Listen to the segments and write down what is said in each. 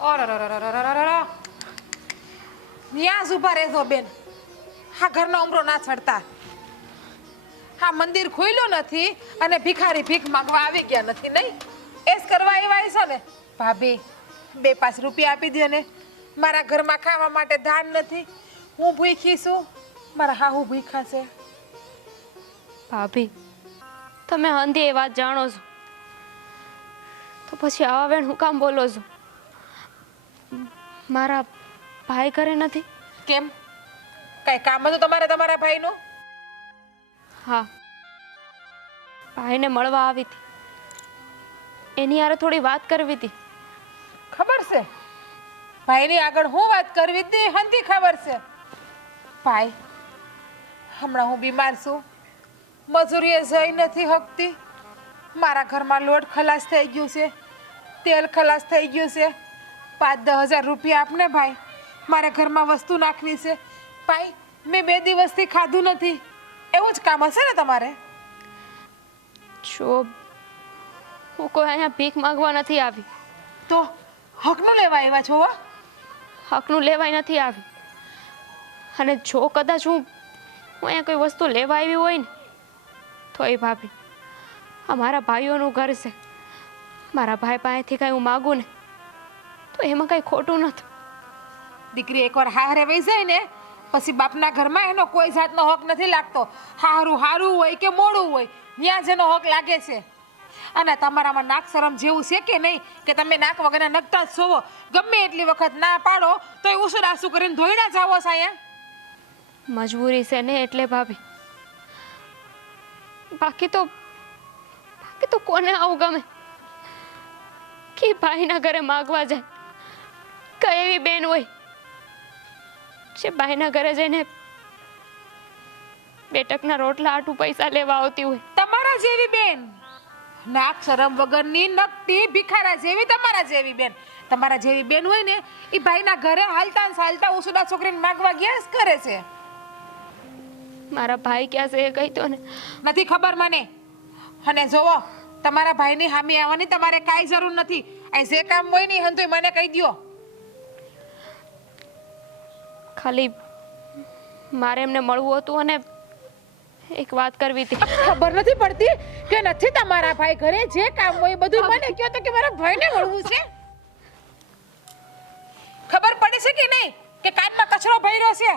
ઓરરરરરરરરર. ન્યાસ ઊભા રહેજો બેન. હા ઘરનો ઉમરો ના ચડતા. હા મંદિર ખુલ્યું નથી અને ભિખારી ભીખ માંગવા આવી ગયા નથી નહીં એસ કરવા આવ્યા છો ને ભાભી 2-5 રૂપિયા આપી દો ને મારા ઘરમાં ખાવા માટે ધાન નથી હું ભૂખી છું મારા હાહુ ભૂખા છે ભાભી તમે અંધી એ વાત જાણો છો તો પછી આવા વેણ હું કામ બોલો છો મારા ભાઈ ઘરે નથી કેમ કઈ કામ હતું તમારા ભાઈનું હા ભાઈને મળવા આવી હતી એની હારે થોડી વાત કરવી હતી ખબર છે ભાઈની આગળ હું વાત કરવી હતી હંધી ખબર છે ભાઈ હમણાં હું બીમાર છું મજૂરીએ જઈ નથી શકતી મારા ઘરમાં લોટ ખલાસ થઈ ગયું છે તેલ ખલાસ થઈ ગયું છે 5-10 હજાર રૂપિયા આપને ભાઈ મારે ઘરમાં વસ્તુ નાખવી છે ભાઈ મેં 2 દિવસથી ખાધું નથી એવું જ કામ હશે ને તમારે જો હું કોઈ અહીંયા ભીખ માંગવા નથી આવી તો હકનું લેવા આવ્યા છો હકનું લેવાય નથી આવી અને જો કદાચ હું અહીંયા કોઈ વસ્તુ લેવા આવી હોય ને તો એ ભાભી આ મારા ભાઈઓનું ઘર છે મારા ભાઈ પાસેથી કાંઈ હું માગું ને તો એમાં કાંઈ ખોટું નથી દીકરી એકવાર હારે વહી જાય ને પછી બાપના ઘરમાં એનો કોઈ જાતનો હક નથી લાગતો હારું હોય કે મોડું હોય ત્યાં જેનો હક લાગે છે અને તમારામાં નાક શરમ જેવું છે કે નહીં કે તમે નાક વગરના નગતા જ સોવો ગમે એટલી વખત ના પાડો તો એ ઉસુરાસુ કરીને ધોઈડા જાવો સાયા મજબૂરી છે ને એટલે ભાભી બાકી તો કોને આવું ગમે કે ભાઈના ઘરે માગવા જાય કઈ એવી બેન હોય જે ભાઈના ઘરે જઈને 2 ટકના રોટલા આટું પૈસા લેવા આવતી હોય તમારા જેવી બેન નાક શરમ વગરની નકટી ભિખારા જેવી તમારા જેવી બેન હોય ને એ ભાઈના ઘરે હાલતા ચાલતા ઉસુડા છોકરીને માગવા ગયા જ કરે છે મારા ભાઈ ક્યાં છે એ કહી દો ને નથી ખબર મને અને જોવો તમારા ભાઈની હામી આવવાની તમારે કાંઈ જરૂર નથી આ જે કામ હોય ને હંતુય મને કહી દ્યો ખાલી મારે એમને મળવું હતું અને એક વાત કરવી હતી ખબર નથી પડતી કે નથી તમારા ભાઈ ઘરે જે કામ હોય બધું મને કહો તો કે મારા ભાઈને મળવું છે ખબર પડી છે કે નહીં કે કાનમાં કચરો ભર્યો છે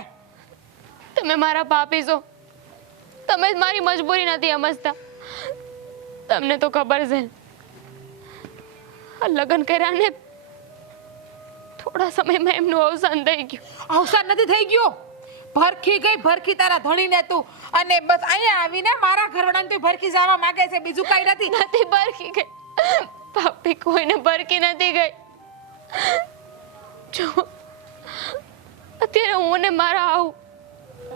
તમે મારા ભાભી છો તમે જ મારી મજબૂરી નથી સમજતા તમને તો ખબર છે આ લગ્ન કર્યા ને થોડા સમયમાં એમનું અવસાન થઈ ગયું અવસાન નથી થઈ ગયું ભરખી તારા ધણીને તું અને બસ અહીંયા આવીને મારા ઘરવાળાને તું ભરખી જવા માંગે છે બીજું કઈ નથી ભરખી ગઈ ભાભી કોઈને ભરખી નથી ગઈ જો અત્યારે હું ને મારા આવું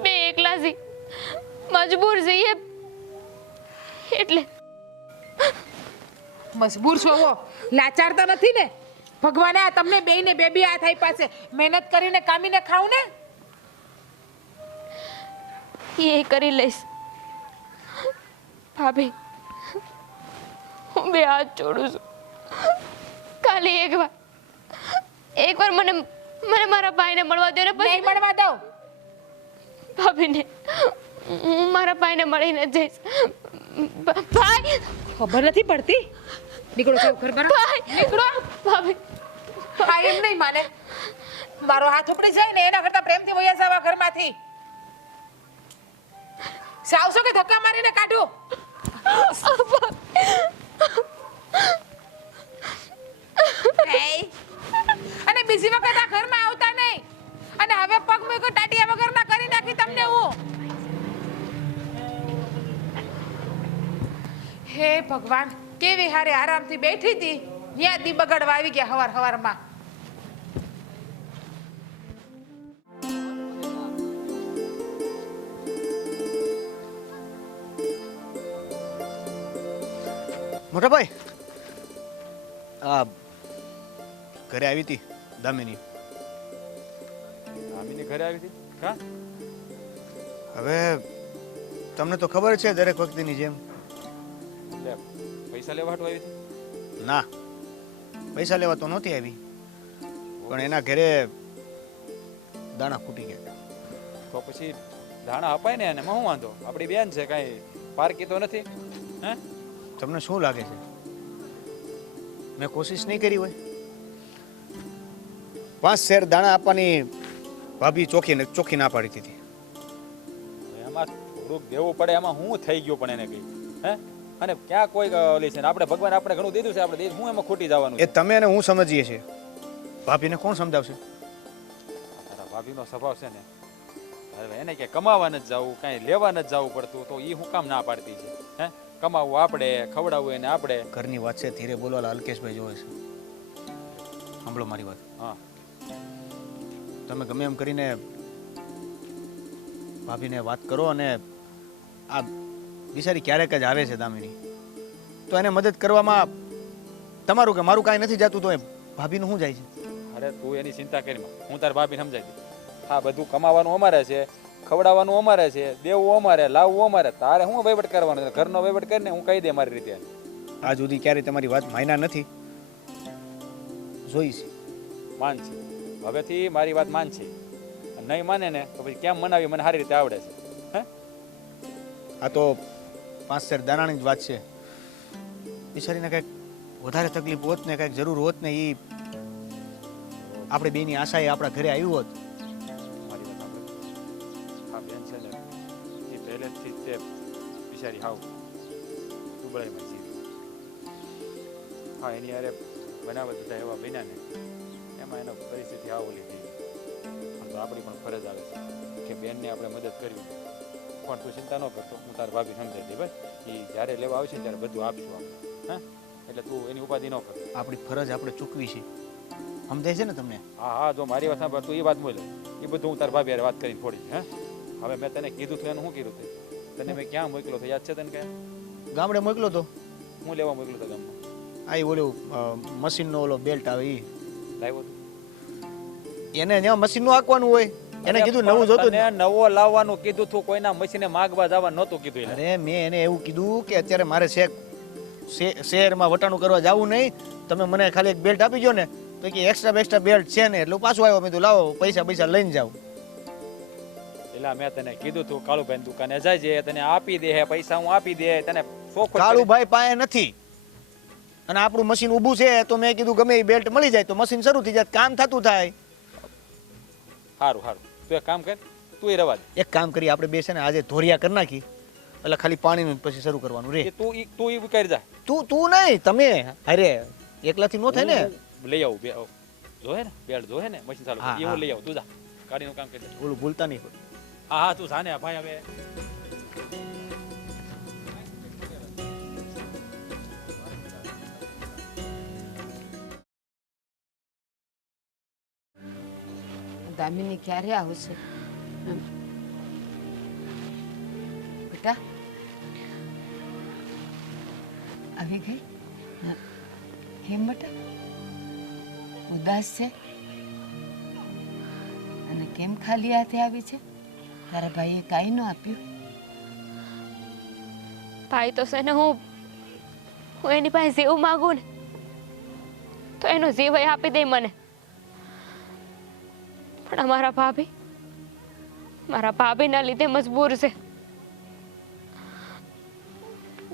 2 એકલા છી મજબૂર છીએ એટલે મજબૂર છો લાચારતા નથી ને ભગવાને આ તમને બેયને બે હાથ આપ્યા છે મહેનત કરીને કામીને ખાવ ને એ કરી લઈશ ભાભી હું 2 હાથ જોડું છું ખાલી એકવાર મને મારા ભાઈને મળવા દો ને પછી મળવા દઉં ભાભીને હું મારા ભાઈને મળીને જઈશ ભાઈ ખબર નથી પડતી નીકળો કેવું ઘર બરાબર નીકળો ભાભી આ એમ નહીં માને મારો હાથ ઉપડી જાય ને એના કરતા પ્રેમથી વયા જાવા ઘરમાંથી સાવસો કે ધક્કા મારીને કાઢો અને બીજી વખત આ ઘરમાં આવતા નહીં અને હવે પગ મૂકો ટાટિયા વગરના કરી નાખી તમને હું હે ભગવાન કેવી હારે આરામથી બેઠી હતી ત્યાં દી બગાડવા આવી ગયા હવારમાં મોટા ભાઈ આ ઘરે આવી હતી દામિની ઘરે આવી હતી કા હવે તમને તો ખબર છે દરેક વખતની જેમ પૈસા લેવા હાટુ આવી હતી ના પૈસા લેવા તો નહોતી આવી પણ એના ઘરે દાણા ખૂટી ગયા. તો પછી દાણા અપાય ને એને એમાં શું વાંધો? આપણી બેન છે, કાંઈ પારકી તો નથી. હે તમને શું લાગે છે મેં કોશિશ નહીં કરી હોય? 5 શેર દાણા આપવાની ભાભી ચોખ્ખી ના પાડી દીધી. એમાં થોડુંક દેવું પડે, એમાં હું થઈ ગયું પણ એને કઈ હે? અને ક્યાં કોઈ ઓલી છે ને આપણે ભગવાન આપણે ઘણું દીધું છે, આપણે દીધું હું એમાં ખોટી જવાનું એ તમે ને હું સમજીએ છીએ, ભાભીને કોણ સમજાવશે? તારા ભાભીનો સ્વભાવ છે ને, હવે એને કે કમાવા નથી જવું, કાંઈ લેવા નથી જવું પડતું, તો એ હું કામ ના પાડતી છે? હે કમાવું આપણે, ખવડાવવું એને આપણે. ઘરની વાત છે, ધીરે બોલવાલા અલ્કેશભાઈ જોવે છે. સાંભળો મારી વાત. હા તમે ગમે એમ કરીને ભાભીને વાત કરો, અને આ બિચારી ક્યારેક જ આવે છે દામિની, તો એને મદદ કરવામાં તમારું કે મારું કાંઈ નથી જાતું, તો એ ભાભીનું શું જાય છે? અરે તું એની ચિંતા કરીમાં, હું તારી ભાભીને સમજાવી દઉં. હા બધું કમાવાનું અમારે છે, ખવડાવવાનું અમારે છે, દેવું અમારે, લાવવું અમારે, તારે શું વહીવટ કરવાનો? ઘરનો વહીવટ કરીને હું કહી દે મારી રીતે. આજ સુધી ક્યારેય તમારી વાત માન્યા નથી, જોઈ છે. માન છે, હવેથી મારી વાત માન છે. નહીં માને ને તો પછી કેમ મનાવી મને સારી રીતે આવડે છે. હે આ તો 5 શેર દાણાની જ વાત છે. બિચારીને કંઈક વધારે તકલીફ હોત ને, કંઈક જરૂર હોત ને, એ આપણે બેની આશાએ આપણા ઘરે આવ્યું હોત. મારી વાત સાંભળ. આ બેન છે ને એ પહેલેથી જ તે બિચારી હાવ દુબળાઈમાં જીવી. હા એની હારે બનાવવા બધા એવા બન્યા ને, એમાં એનો પરિસ્થિતિ હાવ ઓલી થઈ. તો આપણી પણ ફરજ આવે છે કે બેનને આપણે મદદ કરવી. પણ તું ચિંતા ન કરતો, હું તાર ભાભી સમજાવી દે ભાઈ, એ જ્યારે લેવા આવશે ને ત્યારે બધું આપશું આપણે. હા એટલે તું એની ઉપાધિ ન કર. આપણી ફરજ આપણે ચૂકવી છે, સમજાય છે ને તમને? હા હા જો મારી વાત સાંભળ, તું એ વાત બોલે એ બધું હું તાર ભાભી યાર વાત કરીને ફોડી. હે હવે મેં તને કીધું હતું એનું શું કીધું તે તને મેં ક્યાં મોકલ્યો હતો યાદ છે તને? ક્યાં ગામડે મોકલો તો હું લેવા મોકલ્યો હતો ગામમાં? આ એ ઓલું મશીનનો ઓલો બેલ્ટ આવે એ લાવ્યો હતો. એને ત્યાં મશીનનું હાંકવાનું હોય, એને કીધું નવું જોતું. તને નવો લાવવાનું કીધું તું, કોઈના મશીને માગવા જવા નહોતું કીધું. અરે મેં એને એવું કીધું કે અત્યારે મારે શહેરમાં વટાણું કરવા જવું નહીં, તમે મને ખાલી એક બેલ્ટ આપી દો ને. તો કે એક્સ્ટ્રા બેલ્ટ છે ને, એટલે પાછું આવ્યો. મેં કીધું લાવો પૈસા લઈને જાઉં. એટલે મેં તને કીધું તું કાળુભાઈ દુકાને જાય, તને આપી દે પૈસા, હું આપી દે તને. કાળુભાઈ પાસે નથી, અને આપણું મશીન ઊભું છે, તો મેં કીધું ગમે એ બેલ્ટ મળી જાય તો મશીન શરૂ થઈ જાય, કામ થતું થાય. સારું સારું, તું એક કામ કર, તું એ રવા દે. એક કામ કરી, આપણે બે છે ને આજે ધોરિયા કરી નાખી, એટલે ખાલી પાણીનું પછી શરૂ કરવાનું રે. તું ઈ કરી જા. તું નહીં, તમે અરે એકલાથી નો થાય ને. લઈ આવું જોહે ને બેલ્ટ જોહે ને મશીન ચાલુ એ હું લઈ આવું. તું જા ગાડીનું કામ કરી દે. ઓલું ભૂલતા નહીં. હા હા તું જાને ભાઈ. હવે દામિની ક્યારે આવશે? બેટા આવી ગઈ? કેમ બેટા ઉદાસ છે? અને કેમ ખાલી હાથે આવી છે? તારા ભાઈએ કાંઈ ન આપ્યું? ભાઈ તો છે ને હું એની પાસે જેવું માગું ને તો એનો જીવ આપી દે મને. પણ મારા ભાભીના લીધે મજબૂર છે.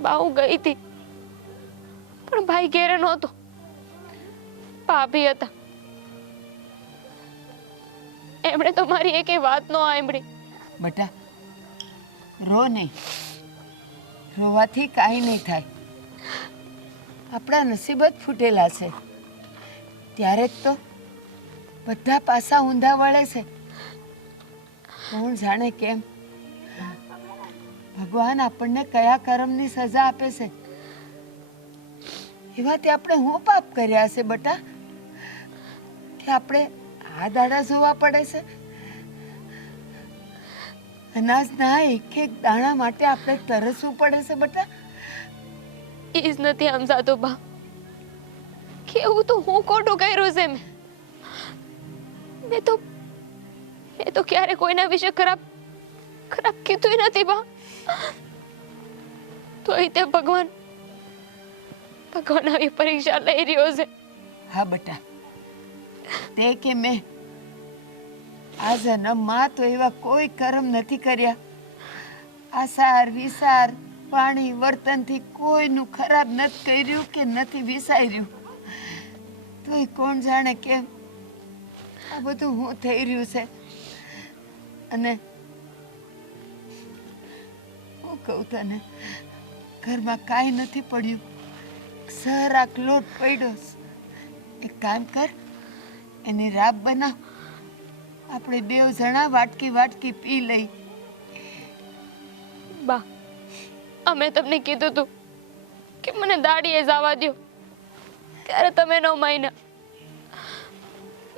બા હું ગઈ હતી પણ ભાઈ ઘેરે નહોતો, ભાભી હતા. એમણે તો મારી એકેય વાત ન સાંભળી. બેટા રો નહીં, રોવાથી કાંઈ નહીં થાય. આપણા નસીબ જ ફૂટેલા છે, ત્યારે જ તો બધા પાસા ઊંધા વળે છે. કોણ જાણે કેમ ભગવાન આપણને કયા કર્મની સજા આપે છે. એવાથી આપણે શું પાપ કર્યા છે બેટા કે આપણે આ દાડા જોવા પડે છે? અનાજના એક એક દાણા માટે આપણે તરસવું પડે છે બેટા. એ જ નથી સમજાતું બા કે એવું તો હું ખોટું કર્યું છે. મેં તો ક્યારે કોઈના વિશે ખરાબ કીધું નથી બા. તો એ તે ભગવાન આવી પરીક્ષા લઈ રહ્યો છે. હા બેટા તે કે મેં આ જન્મમાં તો એવા કોઈ કર્મ નથી કર્યા. આસાર વિસાર પાણી વર્તનથી કોઈનું ખરાબ નથી કર્યું કે નથી વિસાર્યું. તોય કોણ જાણે કેમ આ બધું હું થઈ રહ્યું છે. અને હું કહું તને, ઘરમાં કાંઈ નથી પડ્યું, સરાક લોટ પડ્યો છે. એક કામ કર, એની રાબ બનાવ, આપણે બેવ જણા વાટકી વાટકી પી લઈ. બા, અમે તમને કીધું તું કે મને દાડીએ જવા દ્યો, ત્યારે તમે ન માન્યા.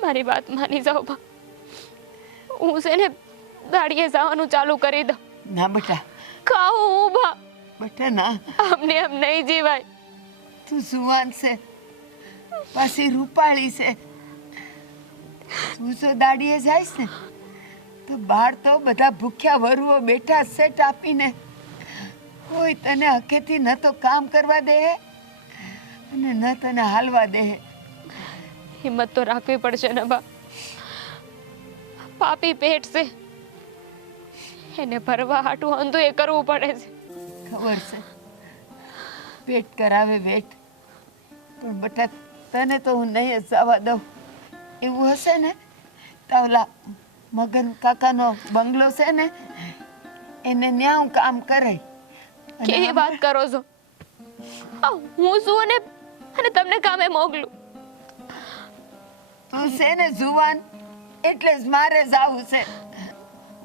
મારી વાત માની જાઓ બા, હું છે ને દાડીએ જવાનું ચાલુ કરી દઉં. ના બેટા, ખાવું હું બા, બેટા ના, અમને એમ નહીં જીવાય. તું જુવાન છે, પાછી રૂપાળી છે. તું જો દાડીએ જઈશ ને તો બહાર તો બધા ભૂખ્યા વરુઓ બેઠા સેટ આપીને. કોઈ તને હકેથી ન તો કામ કરવા દે અને ન તને હાલવા દે. હિંમત તો રાખવી પડશે ને બા. પાપી પેટ છે, એને ભરવા હાટું અંધું એ કરવું પડે છે. ખબર છે, પેટ કરાવે વેટ, પણ બેટા તને તો હું નહીં જ જવા દઉં. એવું હશે ને તો ઓલા મગન કાકાનો બંગલો છે ને, એને ન્યા હું કામ કરાય. કેવી વાત કરો છો? હું શું અને તમને કામે મોકલું? તું છે ને જુવાન, એટલે જ મારે જાવું છે.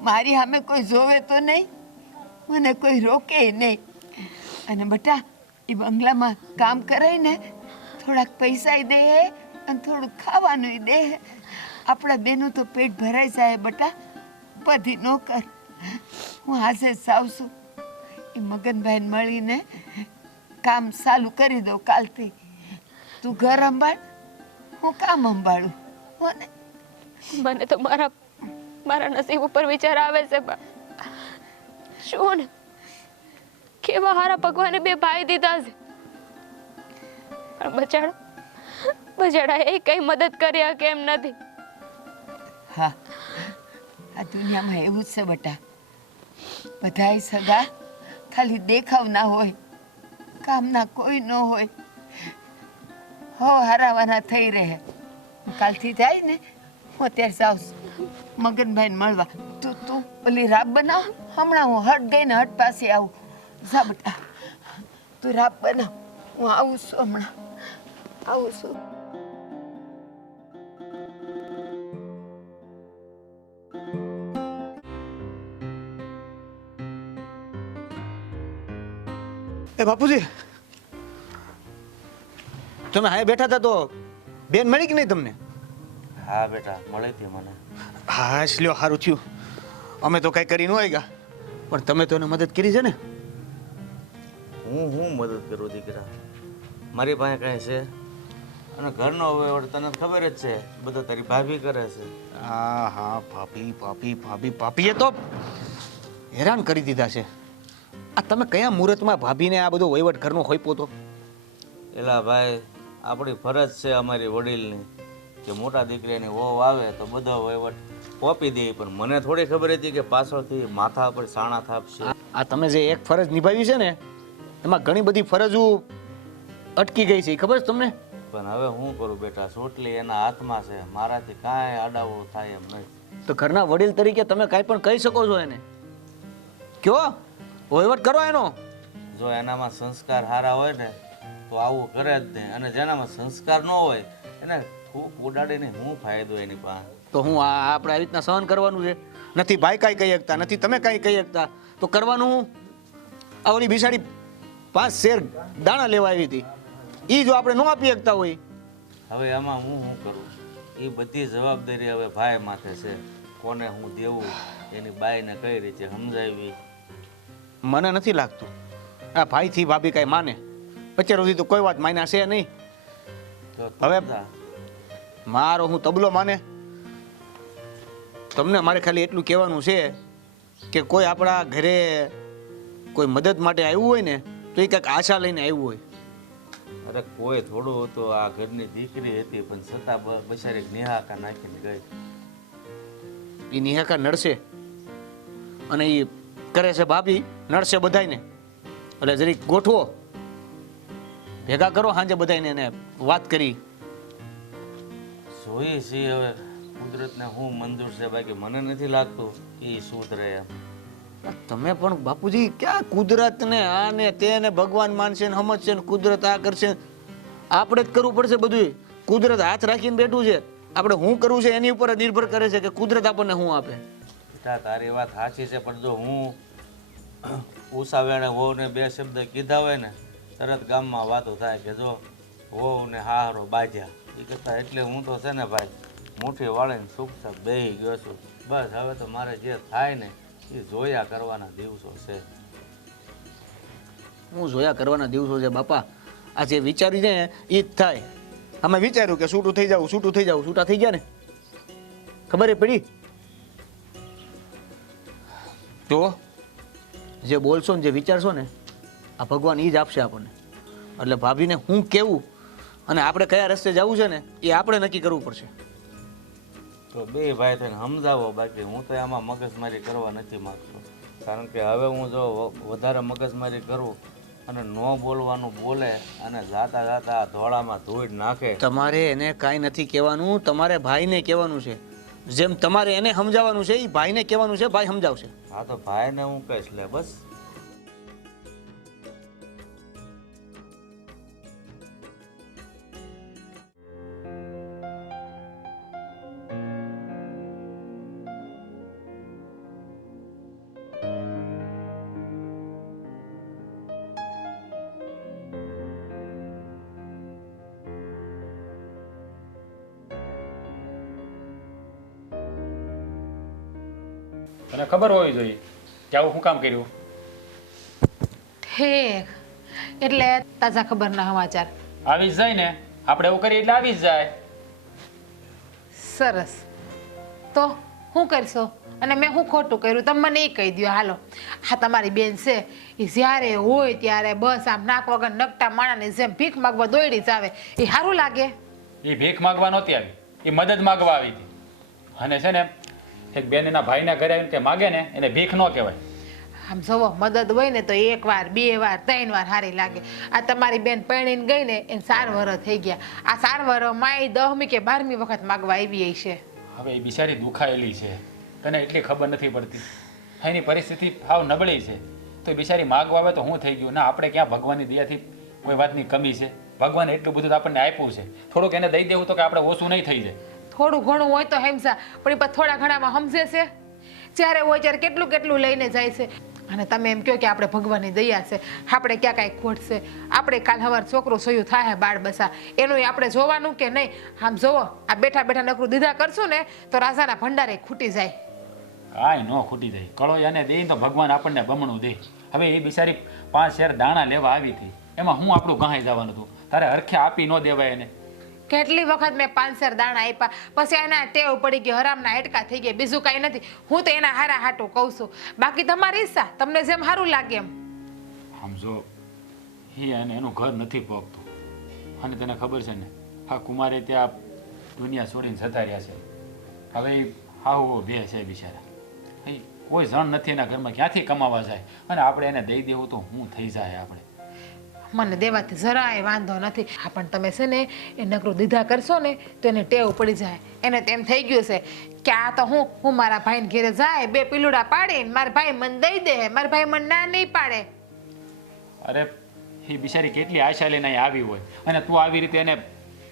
મારી સામે કોઈ જોવે તો નહીં, મને કોઈ રોકે નહીં. અને બેટા એ બંગલામાં કામ કરાય ને, થોડાક પૈસા દે અને થોડું ખાવાનું દે. આપણા બેનું તો પેટ ભરાઈ જાય બેટા. બધી ન કર, હું આજે જ જાઉં છું. એ મગનભાઈને મળીને કામ ચાલુ કરી દો કાલથી. તું ઘર સંભાળ, હું કામ સંભાળું. હો ને? મને તો મારા નસીબ ઉપર વિચાર આવે છે બા. શું ને કેવા હારા ભગવાને બે ભાઈ દીધા છે, પણ બચાડા એ કઈ મદદ કર્યા કેમ નથી. હા, આ દુનિયામાં એવું જ છે બેટા. બધાય સગા ખાલી દેખાવના હોય, કામના કોઈ ન હોય. હો હારાવાના થઈ રહે. કાલથી જાય ને હું અત્યારે જાઉં છું મગનભાઈને મળવા. તું ઓલી રાબ બનાવ, હમણાં હું હટ ગઈને હટ પાસે આવું. જા બેટા, તું રાબ બનાવ, હું આવું છું હમણાં આવું છું. એ બાપુજી, તમે હાય બેઠા હતા તો બેન મળી કે નહીં તમને? હા બેટા, મળી હતી મને. હા લ્યો, સારું થયું. અમે તો કઈ કરી ન હોય ગયા, પણ તમે તો એને મદદ કરી છે ને. હું મદદ કરું દીકરા? મારી પાસે કાંઈ છે? અને ઘરનો વહીવટ તને ખબર જ છે, બધો તારી ભાભી કરે છે. હા હા, ભાભી ભાભી ભાભી ભાભીએ તો હેરાન કરી દીધા છે. આ તમે કયા મુહૂર્તમાં ભાભીને આ બધો વહીવટ ઘરનો હોઈપો તો? એલા ભાઈ, આપણી ફરજ છે અમારી વડીલની કે મોટા દીકરાની વહુ આવે તો બધો વહીવટ સોંપી દે. પણ મને થોડી ખબર હતી કે પાછળથી માથા પર સાણા થાપશે. આ તમે જે એક ફરજ નિભાવી છે ને, એમાં ઘણી બધી ફરજો અટકી ગઈ છે, ખબર છે તમને? પણ હવે હું કરું બેટા, સોટલી એના હાથમાં છે, મારાથી કાંઈ આડાવો થાય એમ નહીં. તો ઘરના વડીલ તરીકે તમે કાંઈ પણ કહી શકો છો એને. કયો વહીવટ કરો એનો. જો એનામાં સંસ્કાર સારા હોય ને તો આવું કરે જ નહીં, અને જેનામાં સંસ્કાર ન હોય એને ફૂંક ઉડાડીને શું ફાયદો એની પાસે? તો હું આપણે આવી રીતના સહન કરવાનું છે? નથી ભાઈ કાંઈ કહી શકતા, નથી તમે કાંઈ કહી શકતા, તો કરવાનું હું? આ ઓલી બિસાડી 5 શેર દાણા લેવા આવી હતી, એ જો આપણે ન આપી શકતા હોય. હવે એમાં હું શું કરું? એ બધી જવાબદારી હવે ભાઈ માથે છે. કોને હું દેવું, એની બાઈને કઈ રીતે સમજાવી? મને નથી લાગતું આ ભાઈથી ભાભી કાંઈ માને. અત્યાર સુધી તો કોઈ વાત માન્યા છે નહીં. તો હવે સમજા. મારો હું તબલો માને? તમને મારે ખાલી એટલું કહેવાનું છે કે કોઈ આપણા ઘરે કોઈ મદદ માટે આવ્યું હોય ને, તો એ કંઈક આશા લઈને આવ્યું હોય. અરે કોઈ થોડું હતું, આ ઘરની દીકરી હતી પણ છતાં બિચારી નિહાકા નાખીને ગઈ. એ નિહાકા નડશે અને એ કરે છે ભાભી, નડશે બધાયને. એટલે જરીક ગોઠવો, ભેગા કરો સાંજે બધાયને એને વાત કરી. જોઈએ છીએ હવે કુદરતને હું મંજૂર છે, બાકી મને નથી લાગતું એ સુધરે એમ. તમે પણ બાપુજી ક્યાં કુદરતને આ ને તે ને ભગવાન માનશે ને સમજશે ને કુદરત આ કરશે. આપણે જ કરવું પડશે બધું. કુદરત હાથ રાખીને બેઠું છે, આપણે શું કરવું છે એની ઉપર જ નિર્ભર કરે છે કે કુદરત આપણને શું આપે. બેટા તારી વાત સાચી છે, પણ જો હું ઉષાવેણે વહુને 2 શબ્દ કીધા હોય ને તરત ગામમાં વાતો થાય કે જો વહુને હારો બાજ્યા. એ કરતા એટલે હું તો છે ને ભાઈ મુઠ્ઠી વાળીને સુખસક બેહી ગયો છું. બસ હવે તો મારે જે થાય ને એ જોયા કરવાના દિવસો છે. હું જોયા કરવાના દિવસો છે બાપા. આ જે વિચાર્યું છે ને એ જ થાય. અમે વિચાર્યું કે છૂટું થઈ જાવ, છૂટું થઈ જાવ, છૂટા થઈ ગયા ને ખબર પડી. જો જે બોલશો ને જે વિચારશો ને આ ભગવાન એ જ આપશે આપણને. એટલે ભાભીને હું કેવું અને આપણે કયા રસ્તે જવું છે ને એ આપણે નક્કી કરવું પડશે. તો બે ભાઈ થઈને સમજાવો, બાકી હું તો આમાં મગજમારી કરવા નથી માગતો. કારણ કે હવે હું જો વધારે મગજમારી કરું અને ન બોલવાનું બોલે અને જાતા જાતા ધોળામાં ધૂળ નાખે. તમારે એને કાંઈ નથી કહેવાનું, તમારે ભાઈને કહેવાનું છે. જેમ તમારે એને સમજાવવાનું છે એ ભાઈને કહેવાનું છે, ભાઈ સમજાવશે. હા તો ભાઈને હું કહીશ લે બસ. તને ખબર હોવી જોઈએ કે આવું શું કામ કર્યું. ઠીક, એટલે તાજા ખબરના સમાચાર. આવી જ જાય ને, આપણે એવું કરીએ એટલે આવી જ જાય. સરસ. તો શું કરશો અને મેં શું ખોટું કર્યું તમે મને એ કહી દો. હાલો, હા તમારી બેન છે એ જ્યારે હોય ત્યારે બસ આમ નાક વગર નકટા માણાની જેમ ભીખ માગવા દોડી જ આવે. એ સારું લાગે? એ ભીખ માગવા નહોતી આવી, એ મદદ માગવા આવી હતી. અને છે ને એક બેન એના ભાઈના ઘરે આવીને કે માગે ને એને ભીખ ન કહેવાય. આમ જોવો, મદદ હોય ને તો 1 વાર 2 વાર 3 વાર સારી લાગે. આ તમારી બેન પરણીને ગઈ ને એને 4 વર્ષ થઈ ગયા. આ 4 વર્ષમાં એ 10મી કે 12મી વખત માગવા આવી છે. હવે એ બિચારી દુખાયેલી છે, તને એટલી ખબર નથી પડતી. એની પરિસ્થિતિ હાવ નબળી છે, તો એ બિચારી માગવા આવે તો શું થઈ ગયું. ના આપણે ક્યાં ભગવાનની દયાથી કોઈ વાતની કમી છે. ભગવાને એટલું બધું તો આપણને આપ્યું છે, થોડુંક એને દઈ દેવું તો કે આપણે ઓછું નહીં થઈ જાય. થોડું ઘણું હોય તો હેમસા, પણ એ થોડા ઘણામાં સમજે છે. જ્યારે હોય ત્યારે કેટલું કેટલું લઈને જાય છે. અને તમે એમ કહો કે આપણે ભગવાનની દયા છે, આપણે ક્યાં કાંઈ ખોટ છે. આપણે કાલ સવાર છોકરો સોયું થાય બાળ બસા, એનું આપણે જોવાનું કે નહીં. આમ જોવો, આ બેઠા બેઠા નકરું દીધા કરશું ને તો રાજાના ભંડારે ખૂટી જાય. કાંઈ ન ખૂટી જાય. કળો એને દે તો ભગવાન આપણને બમણું દે. હવે એ બિચારી 5 શેર દાણા લેવા આવી હતી, એમાં હું આપણું ગહાઈ જવાનું હતું. તારે હરખે આપી ન દેવાય એને. કેટલી વખત મેં 5 શેર દાણા આપ્યા, પછી એના ટેવ પડી ગઈ, હરામના હેટકા થઈ ગયા, બીજું કાંઈ નથી. હું તો એના હારા હાટું કહું છું, બાકી તમારી ઈચ્છા, તમને જેમ સારું લાગે એમ. આમ જો એ અને એનું ઘર નથી પહોંચતું. અને તને ખબર છે ને, આ કુમારે ત્યાં દુનિયા છોડીને જતા રહ્યા છે. હવે એ હાવ બે છે બિચારા. કોઈ જણ નથી એના ઘરમાં, ક્યાંથી કમાવા જાય. અને આપણે એને દઈ દેવું તો શું થઈ જાય. આપણે મને દેવાથી જરાય વાંધો નથી. હા, પણ તમે છે ને એ નકરું દીધા કરશો ને તો એને ટેવ પડી જાય. એને તેમ થઈ ગયું છે કે આ તો હું મારા ભાઈને ઘેરે જાય, 2 પીલુડા પાડીને મારા ભાઈ મને દઈ દે, મારા ભાઈ મને ના નહીં પાડે. અરે એ બિચારી કેટલી આશા લઈને અહીં આવી હોય અને તું આવી રીતે એને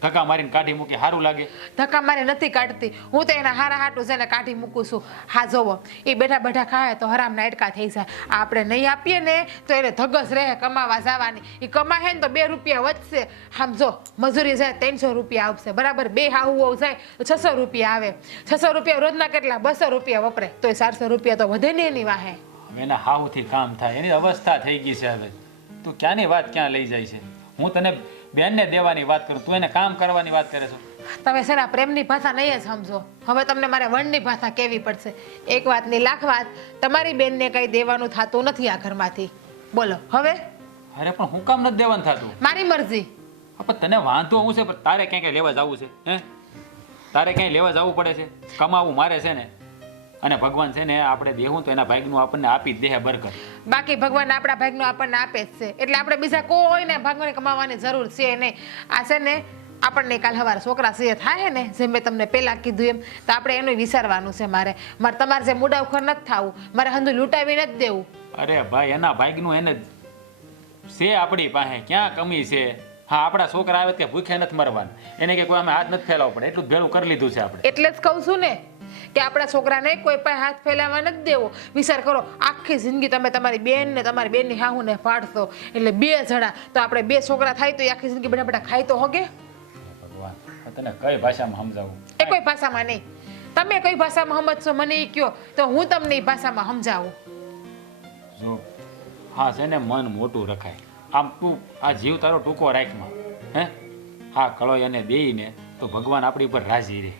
ધક્કા મારીને કાઢી મૂકી, સારું લાગે? ધક્કા મારી નથી કાઢતી, હું તો એના હારા હાટું છે ને કાઢી મૂકું છું. હા જોવો, એ બેઠા બેઠા ખાય તો હરામના એટકા થઈ જાય. આપણે નહીં આપીએ ને તો એને ધગસ રહે કમાવા જવાની. એ કમાશે ને તો 2 રૂપિયા વધશે. આમ જો, મજૂરી જાય 300 રૂપિયા આવશે, બરાબર. 2 હાહુઓ જાય તો 600 રૂપિયા આવે. 600 રૂપિયા રોજના કેટલા? 200 રૂપિયા વપરાય, તો 400 રૂપિયા તો વધે ને એની વાહે. હવે એના હાવથી કામ થાય, એની અવસ્થા થઈ ગઈ છે. હવે તું ક્યાંની વાત ક્યાં લઈ જાય છે? હું તને બેનને દેવાની વાત કરું, તું એને કામ કરવાની વાત કરે છો. તમે છે ને પ્રેમની ભાષા નહીં જ સમજો. હવે તમને મારે વણની ભાષા કહેવી પડશે. એક વાતની લાખ વાત, તમારી બેનને કંઈ દેવાનું થતું નથી આ ઘરમાંથી. બોલો હવે. અરે પણ હું કામ નથી દેવાનું થતું? મારી મરજી. પણ તને વાંધો હું છે પણ તારે ક્યાંય લેવા જવું છે હે તારે ક્યાંય લેવા જવું પડે છે કમાવું મારે છે ને અને ભગવાન છે ને આપણે દેવું તો એના ભાગનું આપણને આપી જ દે બરકત. બાકી ભગવાન આપણા ભાગનું આપણને આપે જ છે એટલે આપણે બીજા કોઈને ભાગને કમાવાની જરૂર છે નહીં. આ છે ને આપણને કાલ સવારે છોકરા સિંહ થાય ને જેમ મેં તમને પહેલાં કીધું એમ તો આપણે એનું વિચારવાનું છે. મારે તમારે જે મુડાવખર નથી થવું, મારે હંધુ લૂંટાવી નથી દેવું. અરે ભાઈ એના ભાગનું એને છે આપણી પાસે ક્યાં કમી છે. હા આપણા છોકરા આવે ત્યાં ભૂખ્યા નથી મરવાના, એને કે કોઈ અમે હાથ નથી ફેલાવવો પડે એટલું જ ભેળું કરી લીધું છે આપણે. એટલે જ કહું છું ને કે આપણા છોકરાને કોઈ પાસે હાથ ફેલાવા નથી દેવો. વિચાર કરો આખી જિંદગી તમે તમારી બેન ને તમારી બેનની હાહુને પાડશો એટલે 2 જણા તો આપણે 2 છોકરા થાય તો આખી જિંદગી બેઠા બેઠા ખાઈ તો હોગે. ભગવાન તને કઈ ભાષામાં સમજાવું? એ કોઈ ભાષામાં નહીં. તમે કઈ ભાષામાં સમજશો મને એ કયો તો હું તમને એ ભાષામાં સમજાવું. જો હા છે ને મન મોટું રખાય. આમ તું આ જીવ તારો ટૂંકો રાખમાં હે હા કળો એને દેઈને તો ભગવાન આપણી ઉપર રાજી રહે.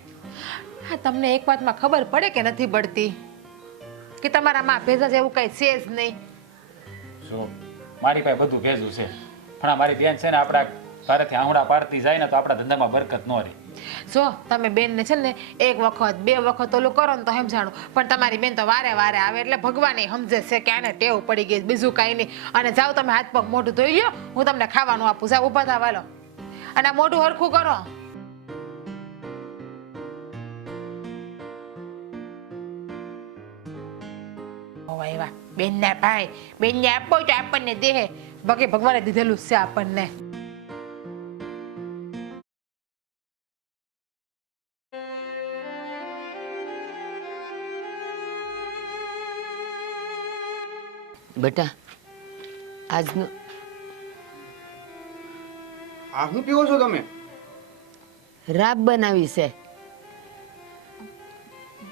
હા તમને એક વાતમાં ખબર પડે કે નથી પડતી કે તમારામાં ભેજા જેવું કઈ છે જ નહીં. જો મારી પાસે બધું ભેજું છે પણ આ મારી બેન છે ને આપણા ઘરેથી આંગળા પાડતી જાય ને તો આપણા ધંધામાં બરકત ન રહે. જો તમે બેનને છે ને 1 વખત 2 વખત ઓલું કરો ને તો સમજાણું પણ તમારી બેન તો વારે વારે આવે એટલે ભગવાન સમજે છે કે આને ટેવ પડી ગઈ બીજું કાંઈ નહીં. અને જાઓ તમે હાથ પગ મોઢું ધોઈ લ્યો, હું તમને ખાવાનું આપું. જાઓ ઊભા થવા લો અને આ મોઢું હરખું કરો. વાહ બેનના ભાઈ બેનને આપો તો આપણને દે. બાકી ભગવાને દીધેલું છે આપણને. બેટા આજનો આ શું પીવો છો તમે? રાબ બનાવી છે.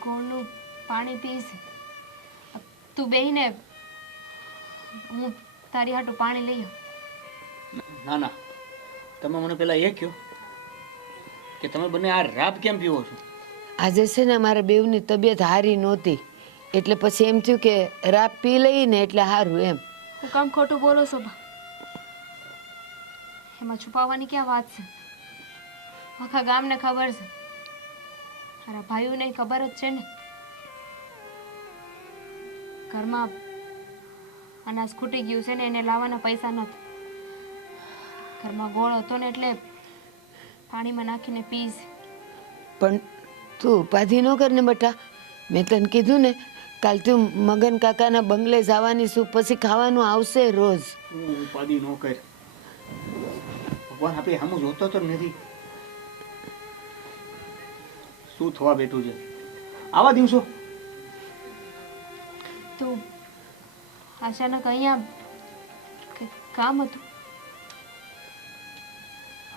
ગોળનું પાણી પીશ. તું બેહીને હું તારી હાટું પાણી લઈ આવું. ના ના તમે મને પેલા એ કહો કે તમે બંને આ રાબ કેમ પીવો છો? આજે છે ને મારા બેવની તબિયત સારી નહોતી એટલે પછી એમ થયું કે રાબ પી લઈને એટલે સારું એમ. હું કામ ખોટું બોલો છો બા? એમાં છુપાવવાની ક્યાં વાત છે? આખા ગામને ખબર છે, મારા ભાઈઓને ખબર જ છે ને. ઘરમાં અનાજ ખૂટી ગયું છે ને એને લાવવાના પૈસા નથી. ઘરમાં ગોળ હતો ને એટલે પાણીમાં નાખીને પીશ. પણ તું ઉપાધિ ન કર ને બેટા, મેં તને કીધું ને કાલ તું મગન કાકાના બંગલે જવાની છું પછી ખાવાનું આવશે રોજ. હું ઉપાધિ ન કર. ભગવાન આપણે સામું જોતો તો નથી. શું થવા બેઠું છે આવા દિવસો? તું અચાનક અહીંયા કંઈક કામ હતું?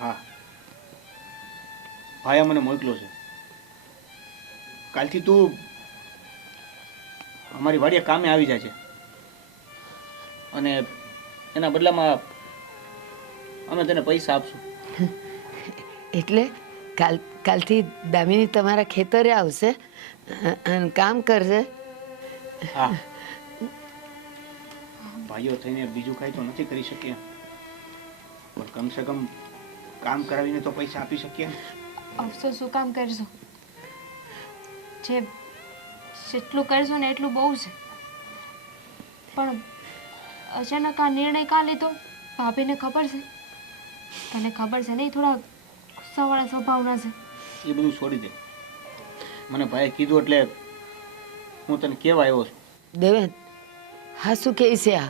હા ભાઈએ મને મોકલો છે. કાલથી તું અમારી વાડીએ કામે આવી જાય છે અને એના બદલામાં અમે તને પૈસા આપશું. એટલે કાલથી દામિની તમારા ખેતરે આવશે અને કામ કરશે. હા ભાઈઓ થઈને બીજું કાંઈ તો નથી કરી શકીએ પણ કમસે કમ કામ કરાવીને તો પૈસા આપી શકીએ. અફસોસ શું કામ કરશો? જેટલું કરશો ને એટલું બહુ છે. પણ અચાનક આ નિર્ણય કા લીધો? ભાભીને ખબર છે? તને ખબર છે નહીં થોડા ગુસ્સાવાળા સ્વભાવના છે. એ બધું છોડી દે. મને ભાઈએ કીધું એટલે હું તને કહેવા આવ્યો છું. દેવેન હા શું કહે છે આ?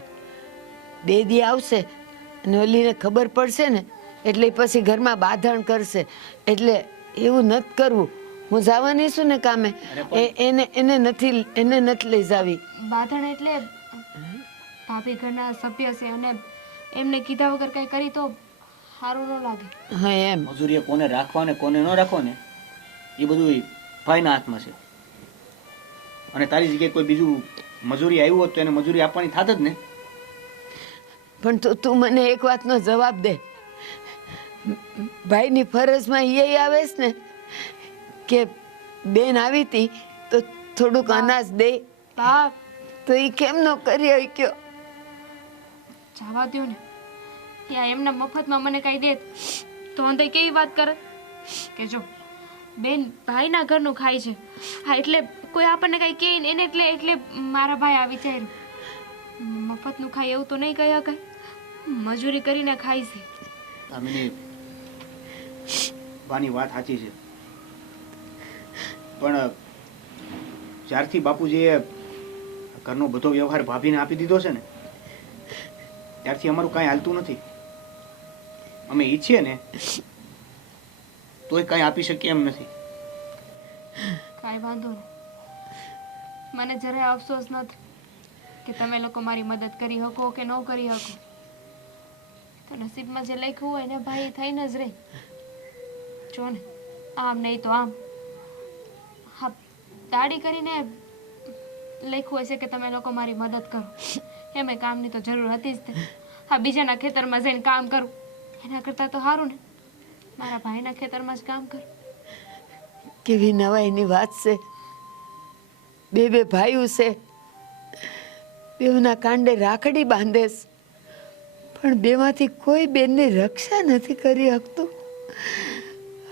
2 દી આવશે અને ઓલીને ખબર પડશે ને એટલે પછી ઘરમાં બાંધણ કરશે. એટલે એવું નથી કરવું. હું જવાની છું ને કામે એને નથી લઈ જાવી. બાંધણ એટલે ભાભી ઘરના સભ્ય છે અને એમને કીધા વગર કંઈ કરી તો સારું ન લાગે. હા એમ મજૂરીએ કોને રાખવા ને કોને ન રાખવા ને એ બધું ભાઈના હાથમાં છે. અને તારી જગ્યાએ કોઈ બીજું મજૂરી આવ્યું હોત તો એને મજૂરી આપવાની થાત જ ને. પણ તું મને એક વાતનો જવાબ દે. ભાઈની ફરજમાં એ આવે છે ને કે બેન આવી હતી તો થોડુંક અનાજ દે. બા તો એ કેમ ન કરી શક્યો? જવા દો ને. યા એમના મફતમાં મને કંઈ દે તો અંતે કેવી વાત કરે કે જો બેન ભાઈના ઘરનું ખાય છે, હા એટલે કોઈ આપણને કંઈ કહે ને એને એટલે મારા ભાઈ આ વિચાર્યું મફતનું ખાય એવું તો નહીં કહી શકાય, મજૂરી કરીને ખાય છે. દામિની, વાની વાત સાચી છે, પણ જ્યારથી બાપુજીએ ઘરનો બધો વ્યવહાર ભાભીને આપી દીધો છે ને ત્યારથી અમારું કાંઈ હાલતું નથી. અમે ઈચ્છીએ ને તોય કાંઈ આપી શકીએ એમ નથી. કાંઈ વાંધો નહીં, મને જરાય અફસોસ નથી કે તમે લોકો મારી મદદ કરી શકો કે ન કરી શકો. તો નસીબમાં જે લખ્યું હોય ને ભાઈ થઈને જ રહે. જો ને આમ નહીં તો આમ, હા દાડી કરીને લખ્યું હશે કે તમે લોકો મારી મદદ કરો, એમે કામની તો જરૂર હતી જ તે. હા બીજાના ખેતરમાં જઈને કામ કરું એના કરતાં તો સારું ને મારા ભાઈના ખેતરમાં જ કામ કરું. કેવી નવાઈની વાત છે. બે ભાઈઓ છે, બેવના કાંડે રાખડી બાંધેસ, પણ બેમાંથી કોઈ બેનની રક્ષા નથી કરી શકતું.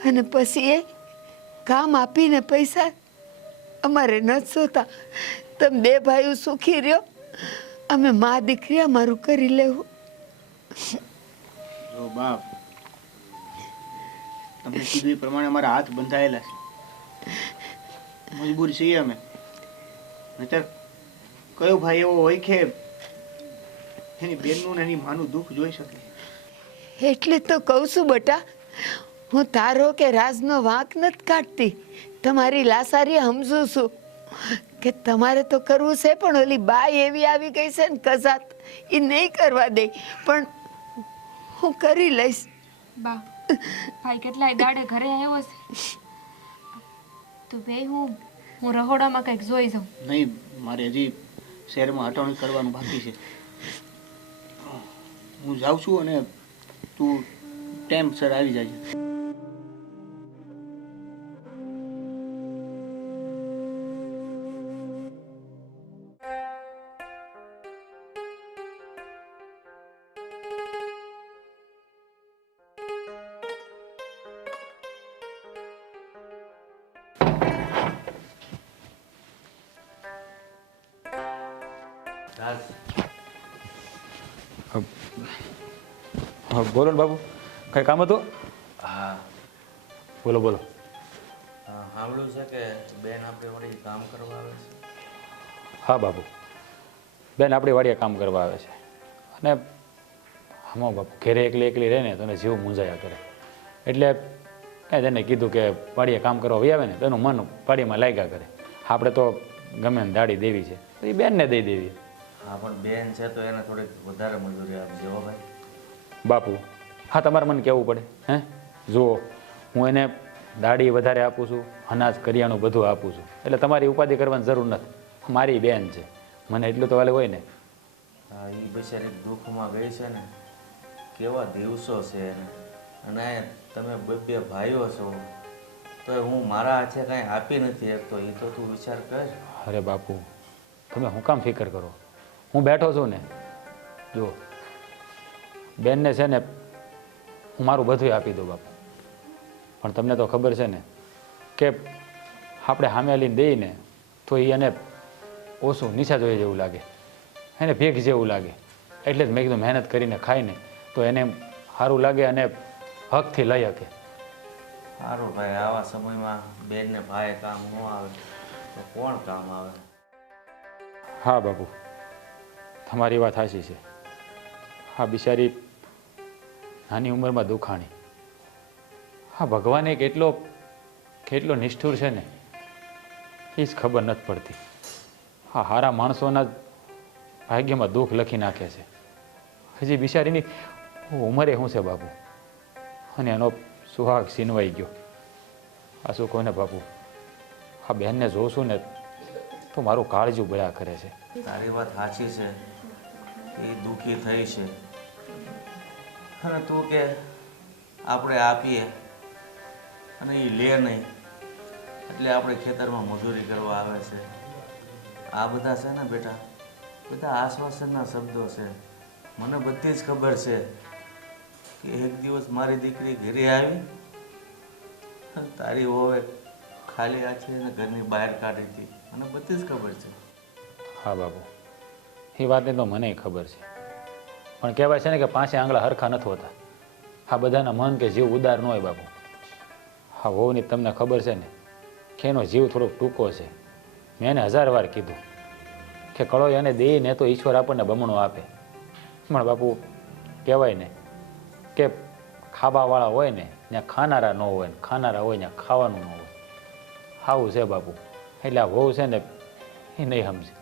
અને પછી એ કામ આપીને પૈસા અમારે નથી જોતા. તમે બે ભાઈઓ સુખી રહ્યો, અમે મા દીકરી અમારું કરી લેવું. જો બાપ, તમને કીધું એ પ્રમાણે અમારા હાથ બંધાયેલા છે. મજબૂર છીએ અમે. નહીતર કયો ભાઈ એવો હોય કે એની બેનનું ને એની માનું દુઃખ જોઈ શકે? એટલે તો કહું છું બટા, હું તારો કે રાજનો વાંક નથી કાઢતી, તમારી લાસારી સમજું છું કે તમારે તો કરવું છે, પણ ઓલી બાઈ એવી આવી ગઈ છે ને કજાત, એ નહીં કરવા દે, પણ હું કરી લઈશ. બા ભાઈ કેટલાય દાડે ઘરે આવ્યો છે તો બે હું રહોડામાં કંઈક જોઈ જાઉં. નહીં, મારે હજી શહેરમાં હટાવણી કરવાનું બાકી છે. હું જાઉં છું અને તું ટાઈમસર આવી જાય. હા બોલો ને બાબુ, કંઈ કામ હતું? હા, બોલો બોલો. સાંભળ્યું છે કે બેન આપણે વળી કામ કરવા આવે છે. હા બાબુ, બેન આપણી વાડીએ કામ કરવા આવે છે. અને આમાં બાપુ ઘેરે એકલી રહે ને તો એને જીવ મૂંઝાયા કરે, એટલે તેને કીધું કે વાડીએ કામ કરવા વહી આવે ને તો એનું મન વાડીમાં લાગ્યા કરે. આપણે તો ગમે ને દાડી દેવી છે તો એ બેનને દઈ દેવી. હા પણ બેન છે તો એને થોડીક વધારે મજૂરી આપજો હો ભાઈ. બાપુ હા તમારે મને કહેવું પડે હે? જુઓ, હું એને દાડી વધારે આપું છું, અનાજ કરિયાણું બધું આપું છું, એટલે તમારી ઉપાધિ કરવાની જરૂર નથી. મારી બેન છે, મને એટલું તો વાલે હોય ને. હા એ બિચારી દુઃખમાં ગઈ છે ને, કેવા દિવસો છે એને. અને તમે બે ભાઈઓ છો તો હું મારા હાથે કાંઈ આપી નથી શકતો, એ તો તું વિચાર કર. અરે બાપુ તમે શું કામ ફિકર કરો, હું બેઠો છું ને. જો બેનને છે ને હું મારું બધું આપી દઉં બાપુ, પણ તમને તો ખબર છે ને કે આપણે સામે લઈને દઈએ ને તો એ એને ઓછું નીચા જોઈએ જેવું લાગે, એને ભેગ જેવું લાગે. એટલે જ મેં કીધું મહેનત કરીને ખાય ને તો એને સારું લાગે અને હકથી લઈ શકે. સારું ભાઈ, આવા સમયમાં બેનને ભાઈ કામ ન આવે તો કોણ કામ આવે? હા બાપુ તમારી વાત સાચી છે. હા બિચારી નાની ઉંમરમાં દુખાણી. હા ભગવાને કેટલો નિષ્ઠુર છે ને એ જ ખબર નથી પડતી. હા સારા માણસોના ભાગ્યમાં દુઃખ લખી નાખે છે. હજી બિચારીની ઉંમરે શું છે બાપુ, અને એનો સુહાગ છીનવાઈ ગયો. આ શું કહું ને બાપુ, આ બહેનને જોઉં છું ને તો મારું કાળજું બળ્યા કરે છે. તારી વાત સાચી છે, એ દુઃખી થઈ છે. અને તું કે આપણે આપીએ અને એ લે નહીં એટલે આપણે ખેતરમાં મજૂરી કરવા આવે છે. આ બધા છે ને બેટા, બધા આશ્વાસનના શબ્દો છે. મને બધી જ ખબર છે કે એક દિવસ મારી દીકરી ઘરે આવી અને તારી વહુએ ખાલી આ છે ને ઘરની બહાર કાઢી હતી, મને બધી જ ખબર છે. હા બાપુ, એ વાતની તો મને ખબર છે, પણ કહેવાય છે ને કે પાંચે આંગળા હરખા નથી હોતા. આ બધાના મન કે જીવ ઉદાર ન હોય બાપુ. હા વહુની તમને ખબર છે ને કે એનો જીવ થોડોક ટૂંકો છે. મેં એને 1000 વાર કીધું કે કળો એને દે ને તો ઈશ્વર આપણને બમણો આપે. પણ બાપુ કહેવાય ને કે ખાવાવાળા હોય ને ત્યાં ખાનારા ન હોય ને ખાનારા હોય ત્યાં ખાવાનું ન હોય. આવું છે બાપુ. એટલે આ વહુ છે ને એ નહીં સમજે,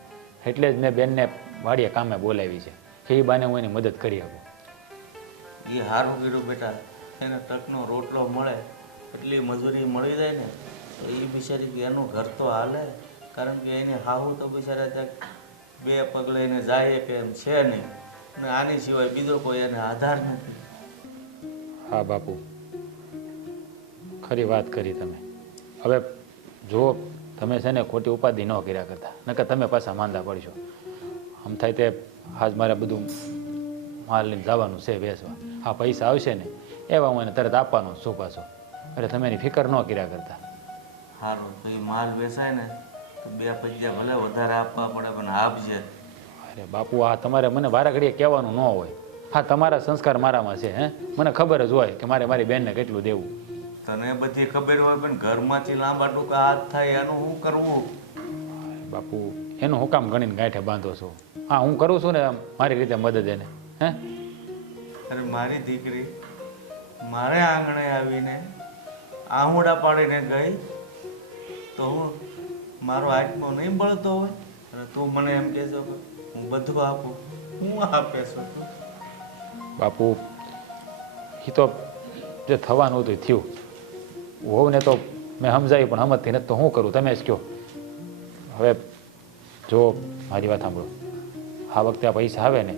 એટલે જ મેં બેનને વાડીએ કામે બોલાવી છે કે એ બાને હું એની મદદ કરી આપું. એ સારું કર્યું બેટા, એને તકનો રોટલો મળે એટલી મજૂરી મળી જાય ને તો એ બિચારી એનું ઘર તો હાલે, કારણ કે એને હાહુ તો બિચારા ત્યાં 2 પગ લઈને જાય કે એમ છે નહીં, અને આની સિવાય બીજો કોઈ એને આધાર નથી. હા બાપુ, ખરી વાત કરી તમે. હવે જો તમે છે ને ખોટી ઉપાધિ ન કર્યા કરતા, નકર તમે પાછા માંદા પડશો. આમ થાય તે આજ મારે બધું માલ લઈને જવાનું છે વેચવા. આ પૈસા આવશે ને એવા હું એને તરત આપવાનો છું પાછો. એટલે તમે એની ફિકર ન કર્યા કરતા. સારું, તો એ માલ વેચાય ને તો 2 પૈસા ભલે વધારે આપવા પડે પણ આપજે. અરે બાપુ, આ તમારે મને વારા ઘડીએ કહેવાનું ન હોય. હા, તમારા સંસ્કાર મારામાં છે. હે, મને ખબર જ હોય કે મારે મારી બેનને કેટલું દેવું. તને બધી ખબર હોય પણ ઘરમાંથી લાંબા ટૂંકા હાથ થાય એનું શું કરવું? બાપુ, એનું હું કામ ગણીને ગાંઠે બાંધો છો? હા, હું કરું છું ને મારી રીતે મદદ એને. હે, અરે મારી દીકરી મારે આંગણે આવીને આહુડા પાડીને ગઈ તો હું મારો આત્મો નહીં બળતો હોય? અને તું મને એમ કહેશો કે હું બધું આપું? હું આપે છું તું? બાપુ, એ તો જે થવાનું હતું એ થયું. વહુને તો મેં સમજાવી પણ સમજતી નથી તો શું કરું, તમે જ કહો. હવે જો મારી વાત સાંભળો, આ વખતે આ પૈસા આવે ને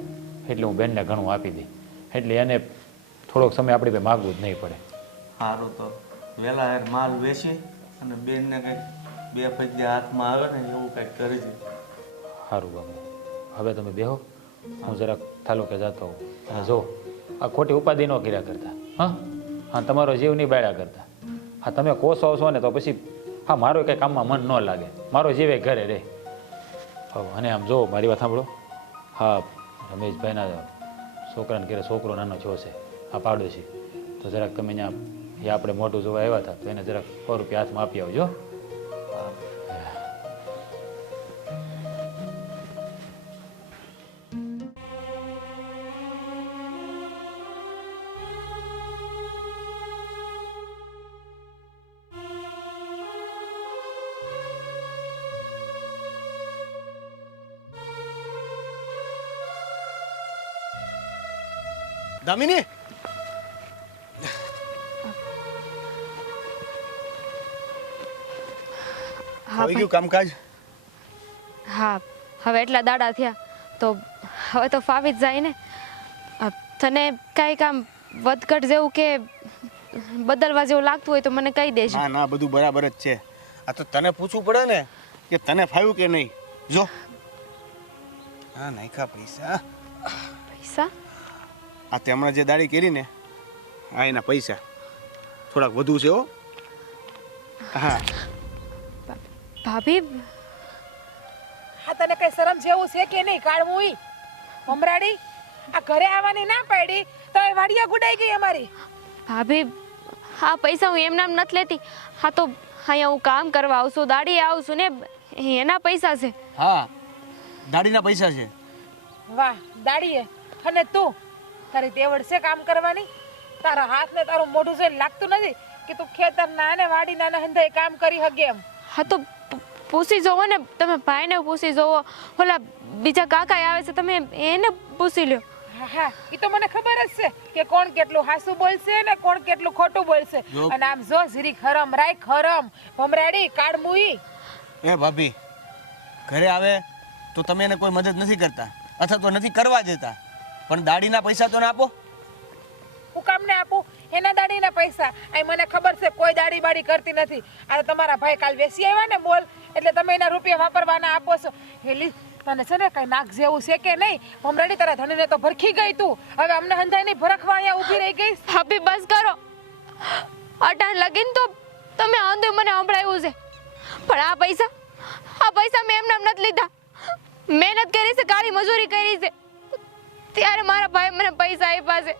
એટલે હું બેનને ઘણું આપી દઈ, એટલે એને થોડોક સમય આપણી પાસે માગવું જ નહીં પડે. સારું, તો વહેલા માલ વેચી અને બેનને કંઈક 2 પૈસા હાથમાં આવે ને એવું કંઈક કરજે. સારું બાપુ, હવે તમે બેહો, હું જરાક થાલો કે જતો હોઉં. અને જો આ ખોટી ઉપાધિ ન કર્યા કરતા. હા હા, તમારો જીવ નહીં બાળ્યા કરતા. હા, તમે કોસો આવશો ને તો પછી હા મારો કંઈ કામમાં મન ન લાગે, મારો જીવે ઘરે રહે. અને આમ જો મારી વાત સાંભળો. હા, રમેશભાઈના છોકરાને ઘરે છોકરો નાનો છો છે, આ પાડોશી, તો જરાક તમે અહીંયા એ આપણે મોટું જોવા આવ્યા હતા તો એને જરાક 100 રૂપિયા હાથમાં આપી આવજો. દામિની, હા આવી ગયું કામકાજ? હા, હવે એટલા દાડા થયા તો હવે તો ફાવી જ જાય ને. તને કાંઈ કામ વધઘટ જેવું કે બદલવા જેવું લાગતું હોય તો મને કહી દેજો. ના ના, બધું બરાબર જ છે. આ તો તને પૂછવું પડે ને કે તને ફાવ્યું કે નહીં. જો હા, નાખ્યા પૈસા. પૈસા? આ તે હમણાં જે દાઢી કરી ને આ એના પૈસા થોડાક વધુ છે. હો હા. ભાભી, હા, તને કઈ શરમ જેવું છે કે નહીં? કાઢવું ઈ હમરાડી આ ઘરે આવવાની ના પાડી તો એ વાડિયા ગુડાઈ ગઈ અમારી. ભાભી, હા પૈસા હું એમ નામ નથી લેતી. હા, તો અહીંયા હું કામ કરવા આવશું, દાડીએ આવશું ને, એના પૈસા છે. હા, દાઢીના પૈસા છે. વાહ, દાડીએ. અને તું તારી તેવડ છે કામ કરવાની? તારા હાથ ને તારું મોઢું જોઈને લાગતું નથી કે તું ખેતર ના ને વાડી ના હંધાઈ કામ કરી હગે એમ? હા, તો પૂછી જોવો ને, તમે ભાઈને પૂછી જોવો, ઓલા બીજા કાકા આવે છે તમે એને પૂછી લ્યો. હા હા, એ તો મને ખબર જ છે કે કોણ કેટલું હાસું બોલશે ને કોણ કેટલું ખોટું બોલશે. અને આમ જો જીરી ખરમ રાય ખરમ ભમરાડી કાળમુઈ. એ ભાભી, ઘરે આવે તો તમે એને કોઈ મદદ નથી કરતા અથવા તો નથી કરવા દેતા, પણ દાઢીના પૈસા તો ના આપો. હું કામ ને આપું એના દાડીના પૈસા? આ મને ખબર છે કોઈ દાડી બાડી કરતી નથી. આ તમારા ભાઈ કાલ વેસી આવ્યા ને બોલ એટલે તમે એના રૂપિયા વાપરવાના આપો છો. હેલી તને છે ને કઈ નાક જેવું છે કે નહીં ભમરાડી તારા ધણીને તો ભરખી ગઈ તું હવે અમને હંધાઈ નહીં ભરખવા અહીંયા ઊભી રહી ગઈ ભાભી બસ કરો. અટાણ લગીન તો તમે આંધે મને સંભળાવ્યું છે, પણ આ પૈસા મેં એમને એમ નથી લીધા. મહેનત કરી છે, કાળી મજૂરી કરી છે, ત્યારે મારા ભાઈ મને પૈસા આપ્યા છે.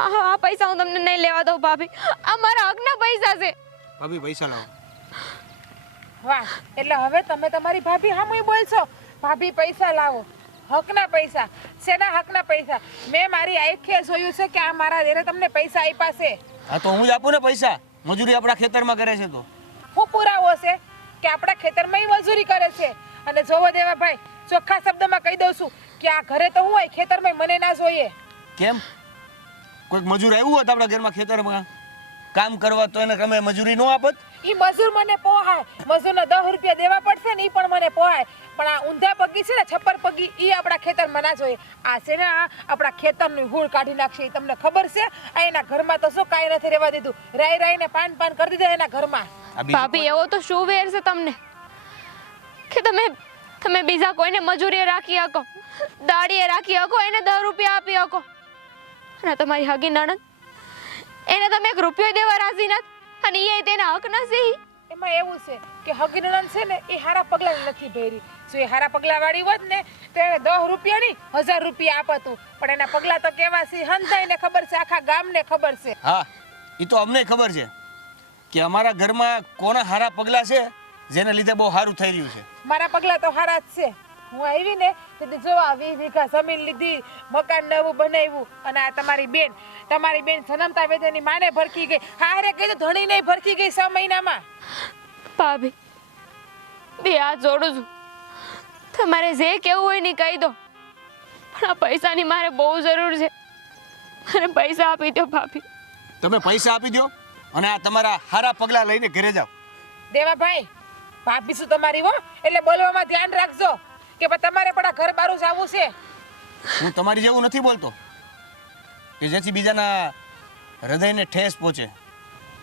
આ પૈસા હું તમને નહીં લેવા દઉં ભાભી, આ મારા હકના પૈસા છે. ભાભી પૈસા લાવો. વાહ એટલે હવે તમે તમારી ભાભી સામે બોલશો ભાભી પૈસા લાવો હકના પૈસા શેના હકના પૈસા મેં મારી આંખે જોયું છે કે આ મારા દેરે તમને પૈસા આપ્યા છે હા તો હું જ આપું ને પૈસા, મજૂરી આપણા ખેતરમાં કરે છે તો. હું પુરાવો છે કે આપણા ખેતરમાં ઈ મજૂરી કરે છે અને જોવો દેવા ભાઈ ચોખ્ખા શબ્દમાં કહી દઉં છું કે આ ઘરે તો હું હોય ખેતરમાં મને ના જોઈએ. કેમ? કોઈક મજૂર આવ્યું હોત આપણા ઘરમાં ખેતરમાં કામ કરવા તો એને તમે મજૂરી ન આપત? ઈ મજૂર મને પોહાય, મજૂરને 10 રૂપિયા દેવા પડશે ને ઈ પણ મને પોહાય, પણ આ ઊંધા પગી છે ને છપ્પર પગી ઈ આપણા ખેતરમાં ના જોઈએ. આ છે ને આ આપણા ખેતરનું હૂળ કાઢી નાખશે ઈ તમને ખબર છે? આ એના ઘરમાં તો શું કાંઈ નથી રહેવા દીધું, રાઈને પાન કરી દીધા એના ઘરમાં. ભાભી એવો તો શું વેર છે તમને કે તમે બીજા કોઈને મજૂરીએ રાખી શકો, દાડીએ રાખી શકો, એને 10 રૂપિયા આપી શકો, અને તમારી હગી નણંદ એને તમે 1 રૂપિયો દેવા રાજી નથી, અને એ તેના હક ના છે. એમાં એવું છે કે હગી નણંદ છે ને એ હારા પગલા નથી ભરી, જો એ હારા પગલા વાળી હોત ને તો એને 10 રૂપિયા નહીં 1000 રૂપિયા આપતું, પણ એના પગલા તો કેવા છે હંધાઈને ખબર છે, આખા ગામને ખબર છે. હા એ તો અમને ખબર છે કે અમારા ઘરમાં કોના હારા પગલા છે જેને લીધે બહુ સારું થઈ રહ્યું છે. મારા પગલા તો હારા જ છે. હું આવી ને તેથી જો આ 20 વીઘા જમીન લીધી, મકાન નવું બનાવ્યું, અને આ તમારી બેન જન્મતા વેદની માને ભરકી ગઈ, હારે કીધું ધણી નહીં ભરકી ગઈ 6 મહિનામાં. ભાભી બે હાથ જોડું છું, તમારે જે કેવું હોય ને કહી દો, પણ આ પૈસાની મારે બહુ જરૂર છે, અને પૈસા આપી દો ભાભી. તમે પૈસા આપી દો અને આ તમારા હારા પગલા લઈને ઘરે જાઓ. દેવાભાઈ ભાભી શું તમારી હો, એટલે બોલવામાં ધ્યાન રાખજો કે તમારે પણ આ ઘર બારું જવું છે. હું તમારી જેવું નથી બોલતો કે જેથી બીજાના હૃદયને ઠેસ પહોંચે,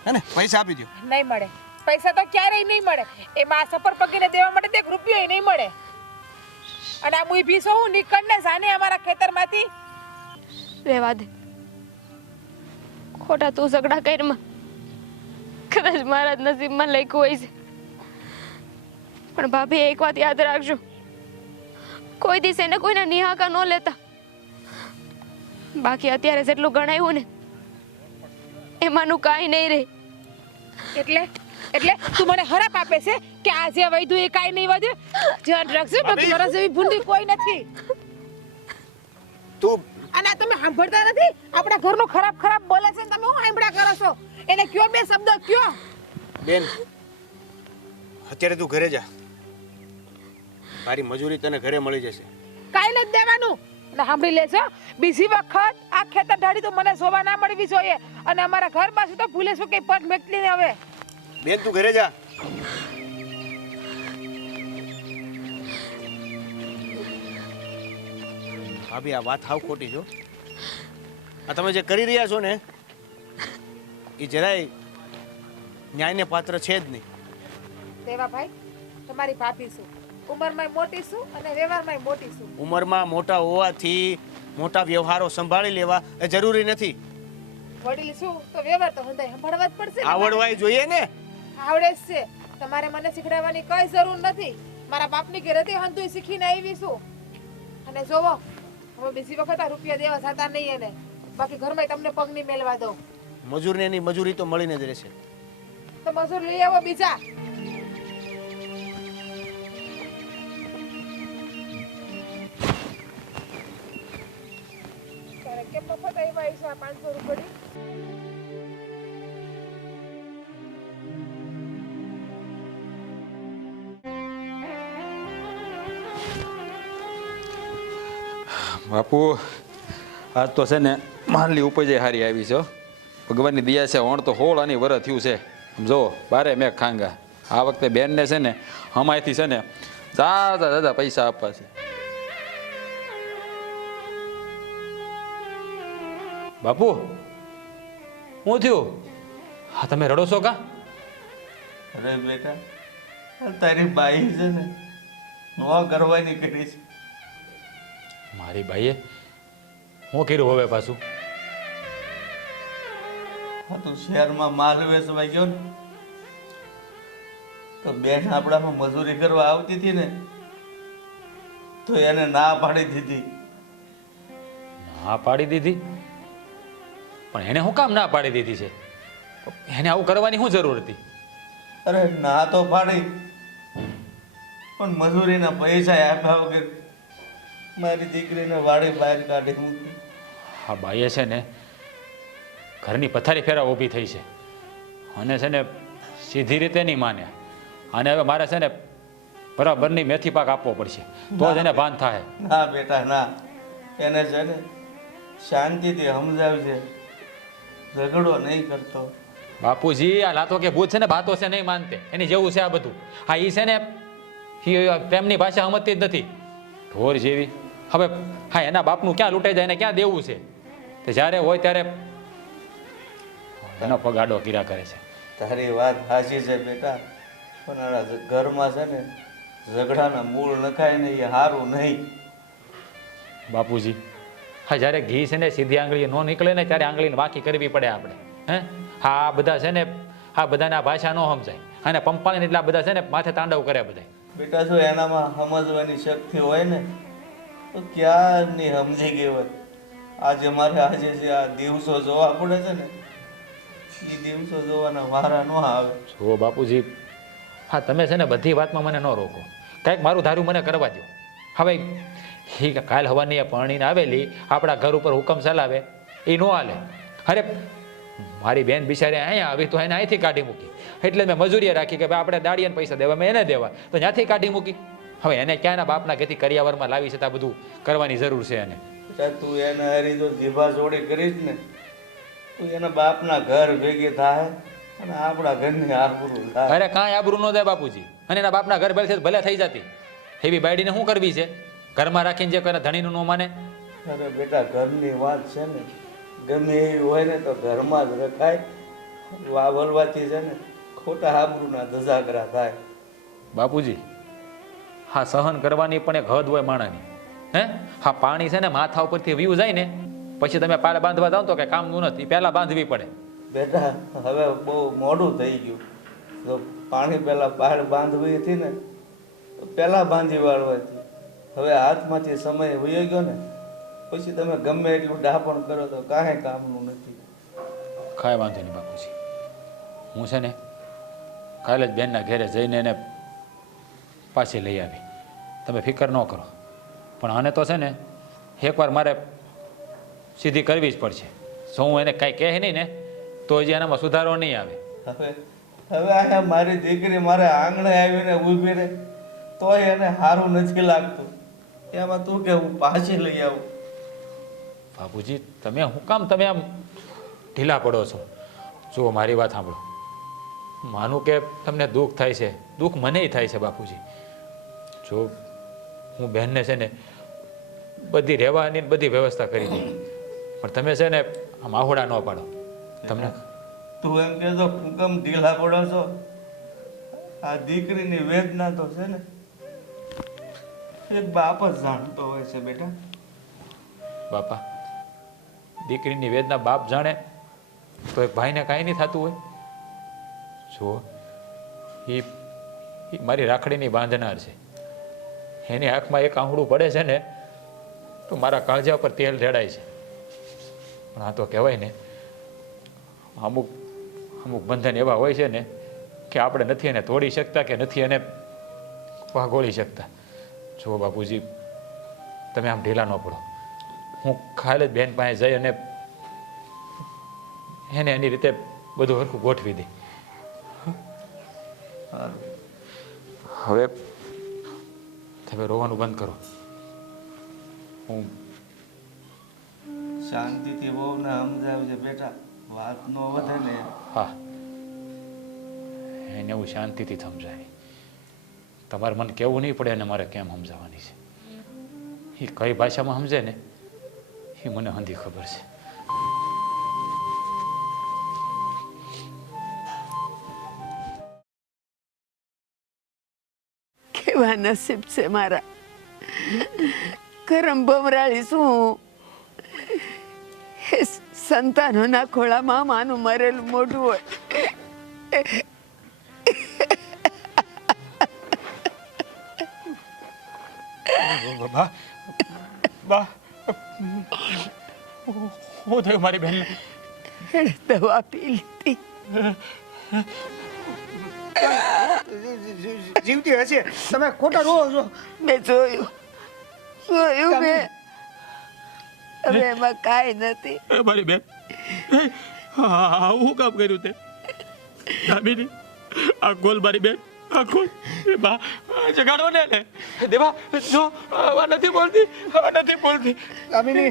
હે ને? પૈસા આપી દો. નહીં મળે પૈસા તો ક્યારેય નહીં મળે, એમાં આ સફર પગીને દેવા માટે તો 1 રૂપિયો નહીં મળે. અને આ મુઈ છો હું નીકળને જાને અમારા ખેતરમાંથી. રહેવા દે, ખોટા તું ઝઘડા કરમાં કદાચ મારા જ નસીબમાં લખ્યું હોય છે, પણ ભાભી એક વાત યાદ રાખજો, કોઈ દિવસ એને કોઈના નિહાકા ન લેતા. બાકી અત્યારે જેટલું ગણાયું ને એમાંનું કાંઈ નહીં રહે. એટલે તું મને હરાપ આપે છે કે આ જે વૈધું એ કાંઈ નહીં વધે? ધ્યાન રાખજો બાકી મારા જેવી ભૂંડી કોઈ નથી. તું અને તમે સાંભળતા નથી? આપણા ઘરનું ખરાબ બોલે છે ને તમે હું સાંભળ્યા કરો છો? એને કયો 2 શબ્દ કયો. બેન અત્યારે તું ઘરે જા, મારી મજૂરી તને ઘરે મળી જશે. કાંઈ નથી દેવાનું. અને સાંભળી લેજો, બીજી વખત આ ખેતર ઢાળી તો મને જોવા ના મળવી જોઈએ, અને અમારા ઘર પાસે તો ભૂલે શું કઈ પગ મેકલી ને. હવે બેન તું ઘરે જા. ભાભી આ વાત હાવ ખોટી છો. આ તમે જે કરી રહ્યા છો ને એ જરાય ન્યાયને પાત્ર છે જ નહીં. દેવાભાઈ તમારી ભાભી શું ઉંમરમાં મોટી છું અને વ્યવહારમાં મોટી છું. ઉંમરમાં મોટા હોવાથી મોટા વ્યવહારો સંભાળી લેવા એ જરૂરી નથી. વડીલ છું તો વ્યવહાર તો હંધાય સંભાળવા જ પડશે ને. આવડવાય જોઈએ ને. આવડે જ છે, તમારે મને શીખડાવવાની કઈ જરૂર નથી. મારા બાપની ઘરેથી હંધુય શીખીને આવી છું. અને જોવો હવે બીજી વખત આ રૂપિયા દેવા જતા નહીં, એને બાકી ઘરમાં તમને પગ નહીં મેલવા દઉં. મજૂરને એની મજૂરી તો મળીને જ રહેશે. તો મજૂર લઈ આવો બીજા. કેમ મફત આવ્યા છે 500 રૂપિયા? બાપુ આજ તો છે ને માલની ઉપજ સારી આવી છે હો. ભગવાનની દયા છે. વણ તો 16 આની વરસ થયું છે. જો 12 મેં ખાંગા. આ વખતે બેનને છે ને અમાયથી છે ને દાદા પૈસા આપવા છે. બાપુ શું થયું? હા તમે રડો છો કા? અરે બેટા તારી બાઈ છે ને ન કરવાની કરી છે. મારી બાઈએ હું કર્યું હવે પાછું? હા તો શહેરમાં માલ વેચવા ગયો ને તો બેન આપણામાં મજૂરી કરવા આવતી હતી ને તો એને ના પાડી દીધી. ના પાડી દીધી? પણ એને શું કામ ના પાડી દીધી છે? એને આવું કરવાની શું જરૂર હતી? અરે ના તો પાડી, પણ મજૂરીના પૈસા આપ્યા વગર મારી દીકરીને વાડી બહાર કાઢી મૂકી. હા બાઈએ છે ને ઘરની પથારી ફેરા ઊભી થઈ છે અને છે ને સીધી રીતે નહીં માને. અને હવે મારે છે ને બરાબરની મેથી પાક આપવો પડશે તો જ એને ભાન થાય. ના બેટા ના, એને છે ને શાંતિથી સમજાવજે, ઝઘડો નહીં કરતો. બાપુજી આ લાતો કે ભૂત છે ને બાતો છે નહીં માનતે, એની જેવું છે આ બધું. હા એ છે ને એ પ્રેમની ભાષા સમજતી જ નથી, ઢોર જેવી. હવે હા એના બાપનું ક્યાં લૂંટાઈ જાય, એને ક્યાં દેવું છે? તો જ્યારે હોય ત્યારે એનો પગાડો કીરા કરે છે. તારી વાત સાચી છે બેટા, પણ આ ઘરમાં છે ને ઝઘડાના મૂળ નખાય ને એ સારું નહીં. બાપુજી હા જ્યારે ઘી છે ને સીધી આંગળી ન નીકળે ને ત્યારે આંગળીને વાંકી કરવી પડે આપણે. હે હા આ બધા છે ને આ બધાને આ ભાષા ન સમજાય અને પંપાણીને એટલા બધા છે ને માથે તાંડવ કરે બધા. બેટા જો એનામાં સમજવાની શક્તિ હોય ને તો ક્યારની સમજી ગઈ હોય. આજે મારે આજે જે આ દિવસો જોવા પડે છે ને એ દિવસો જોવાના વારા ન આવે. જો બાપુજી હા તમે છે ને બધી વાતમાં મને ન રોકો, કંઈક મારું ધાર્યું મને કરવા દો. હવે એ કાલ હવાની પરણીને આવેલી આપણા ઘર ઉપર હુકમ ચલાવે એ ન હાલે. અરે મારી બેન બિચારી અહીંયા આવી તો એને અહીંથી કાઢી મૂકી, એટલે મેં મજૂરીએ રાખી કે ભાઈ આપણે દાડીને પૈસા દેવા, મેં એને દેવા, તો ત્યાંથી કાઢી મૂકી. હવે એને ક્યાંના બાપના ઘેરથી કરિયાવરમાં લાવી છે, આ બધું કરવાની જરૂર છે એને. તું એને હરી જો જીભા જોડી કરીશ ને તું એના બાપના ઘર ભેગી થાય અને આપણા ઘરની આબરૂ થાય. અરે કાંઈ આબરૂ ન દે બાપુજી, અને એના બાપના ઘર ભલે ભલે થઈ જતી. એવી બાયડીને શું કરવી છે? ઘરમાં રાખીને જે કોઈના ધણીનું ન માને. અરે બેટા ઘરની વાત છે ને ગમે એવી હોય ને તો ઘરમાં જ રખાય. બોલવાથી છે ને ખોટા આબરૂના ધજાગરા થાય. બાપુજી હા સહન કરવાની પણ એક હદ હોય માણાની. હે હા પાણી છે ને માથા ઉપરથી વીવ જાય ને પછી તમે પાળ બાંધવા જાઓ તો કે કામનું નથી, પહેલા બાંધવી પડે. બેટા હવે બહુ મોડું થઈ ગયું. જો પાણી પહેલા પાળ બાંધવી હતી ને તો પહેલા બાંધી વાળવા હતી. હવે હાથમાંથી સમય વયો ગયો ને પછી તમે ગમે એટલું ડાપણ કરો તો કાંઈ કામનું નથી. કાંઈ વાંધો નહીં બાપુજી, હું છે ને કાલે જ બેનના ઘેરે જઈને એને પાછી લઈ આવી. તમે ફિકર ન કરો, પણ આને તો છે ને એકવાર મારે સીધી કરવી જ પડશે. જો હું એને કાંઈ કહે નહીં ને તો હજી એનામાં સુધારો નહીં આવે. હવે હવે અહીંયા મારી દીકરી મારે આંગણે આવીને ઊભી રહે તોય એને સારું નથી લાગતું. એમાં તું કે હું પાછી લઈ આવું. બાપુજી તમે હું કામ તમે આમ ઢીલા પડો છો? જુઓ મારી વાત સાંભળો, માનું કે તમને દુઃખ થાય છે, દુઃખ મનેય થાય છે બાપુજી. જો હું બહેનને છે ને બધી રહેવાની બધી વ્યવસ્થા કરી દઈ, પણ તમે છે ને આમ આહોડા ન પાડો. તમને તું એમ કહેતો હું કેમ ઢીલા પડો છો? આ દીકરીની વેદના તો છે ને એક બાપ જ જાણતો હોય છે બેટા. બાપા દીકરીની વેદના બાપ જાણે તો એક ભાઈને કાંઈ નહીં થતું હોય. જુઓ એ મારી રાખડીની બાંધનાર છે, એની આંખમાં એક આંગળું પડે છે ને તો મારા કાળજા પર તેલ રેડાય છે. પણ આ તો કહેવાય ને અમુક અમુક બંધન એવા હોય છે ને કે આપણે નથી એને તોડી શકતા કે નથી એને વાગોળી શકતા. જુઓ બાપુજી તમે આમ ઢીલા ન પડો. હું ખાલી જ બેન પાસે જઈ અને એને એની રીતે બધું હરખું ગોઠવી દઈ. હવે તમે રોવાનું બંધ કરો. હું શાંતિથી બહુ ને સમજાવજે બેટા, વાત નો વધે ને. હા એને હું શાંતિથી સમજાય. તમારે મને કહેવું નહીં પડે અને મારે કેમ સમજાવવાની છે. એ કઈ ભાષામાં સમજે ને એ મને હંધી ખબર છે. કેવા નસીબ છે મારા. કરમ ભમરાળી શું એ સંતાનોના ખોળામાં માનું મરેલું મોઢું હોય. બા બા હું થયું મારી બેન એણે દવા પી લીધી. જીવતી હશે, તમે ખોટા રો છો. મેં જોયું મેં. હવે એમાં કાંઈ નથી. મારી બેન હું કામ કર્યું તે દામિની આ ગોલ મારી બેન આ ગોલ બા જગાડો ને દેવા જો આ નથી બોલતી દામિની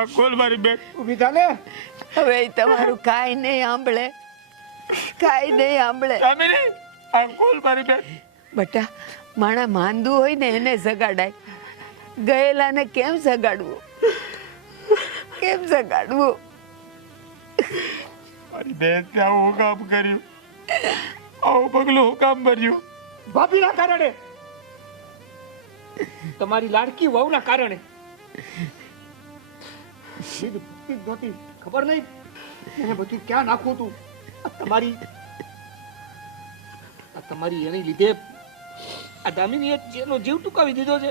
આ ગોલ મારી બેન ઊભી થા ને. હવે ઈ તમારું કાંઈ નહીં સાંભળે. કાંઈ નહીં સાંભળે. દામિની આ ગોલ મારી બેન બટા, માણા માંદું હોય ને એને જગાડાય. ગયેલાને કેમ જગાડવું? કેમ જગાડવું? મારી બેન ત્યાં હું કામ કર્યું આવું પગલું હું કામ ભર્યું ભાભીના કારણે, તમારી લાડકી વહુના કારણે. નહોતી ખબર નહીં એને બધું ક્યાં નાખવું તું. તમારી એની લીધે આ દામિનીએ જેનો જીવ ટૂંકાવી દીધો છે.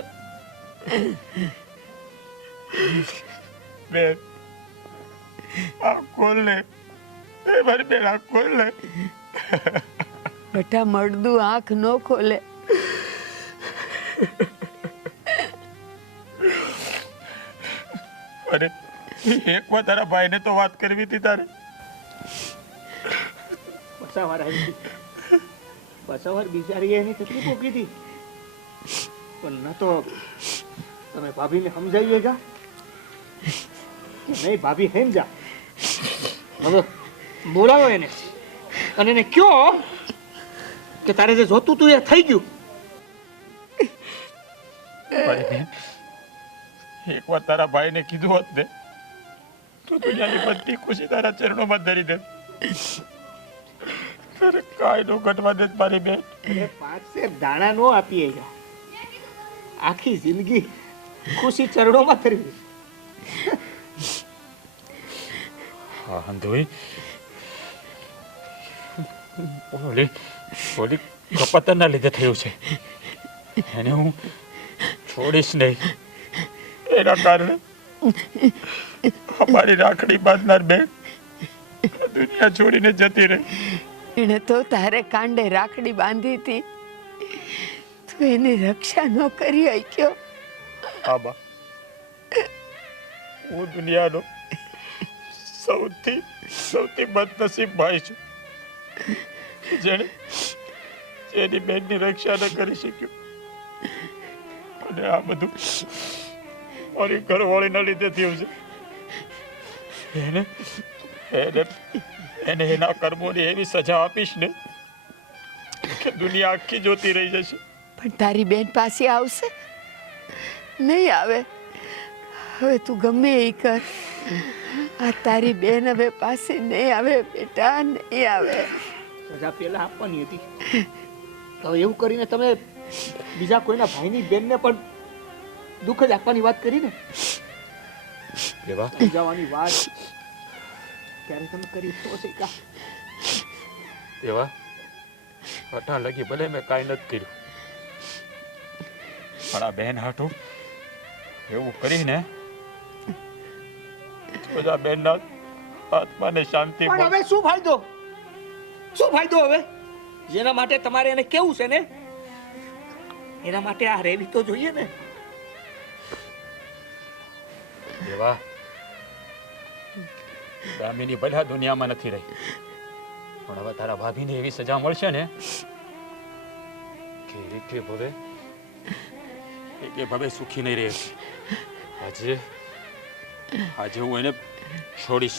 બેન આ ખોલ લે મારી બેન આ ખોલ લે બટા, મળદું આંખ ન ખોલે. અરે એક વાર તારા ભાઈને તો વાત કરવી હતી તારે. પસાવાર બિચારી એની તકલીફ મૂકી હતી પણ ન તો તમે ભાભીને સમજાવીએ જા નહીં. ભાભી સમજા. હવે બોલાવો એને અને એને કયો કે તારે જે જોતું તું એ થઈ ગયું. મારી બેન એક વાર તારા ભાઈને કીધું હોત ને તો દુનિયાની બધી ખુશી તારા ચરણોમાં ધરી દે. તારે કાંઈ નો ઘટવા દે મારી બેન. પાંચ સેર દાણા નો આપીએ જા આખી જિંદગી ખુશી ચરણોમાં ધરી. હા હંધોઈ ઓલી કપાતરના લીધે થયું છે. એને હું છોડીશ નહીં. એના કારણે અમારી રાખડી બાંધનાર બેન દુનિયા છોડીને જતી રહી. એણે તો તારે કાંડે રાખડી બાંધી હતી. તું એની રક્ષા ન કરી શક્યો. આબા હું દુનિયાનો સૌથી બદનસીબ ભાઈ છું જેને એની બેનની રક્ષા ન કરી શક્યું. અને આ બધું મારી ઘરવાળીના લીધે થયું છે. એને એના કર્મોની એવી સજા આપીશ ને કે દુનિયા આખી જોતી રહી જશે. પણ તારી બેન પાસે આવશે? નહીં આવે. હવે તું ગમે એ કર, આ તારી બેન હવે પાસે નહીં આવે બેટા, નહીં આવે. સજા પેલા આપવાની હતી. હવે એવું કરીને તમે બીજા કોઈના ભાઈની બેનને પણ દુઃખ જ આપવાની વાત કરી ને. દેવા જવાની વાત ક્યારે તમે કરી તો છે કા? દેવા હઠા લગી ભલે મેં કાંઈ નથી કર્યું પણ આ બેન હાટું એવું કરીને બધા બેનના આત્માને શાંતિ પણ હવે શું ફાયદો હવે? જેના માટે તમારે એને કેવું છે ને એના માટે આ રેવી તો જોઈએ ને. દેવા દામિની ભલે આ દુનિયામાં નથી રહી પણ હવે તારા ભાભીને એવી સજા મળશે ને કે એકે ભવે સુખી નહીં રહે. આજે હું એને છોડીશ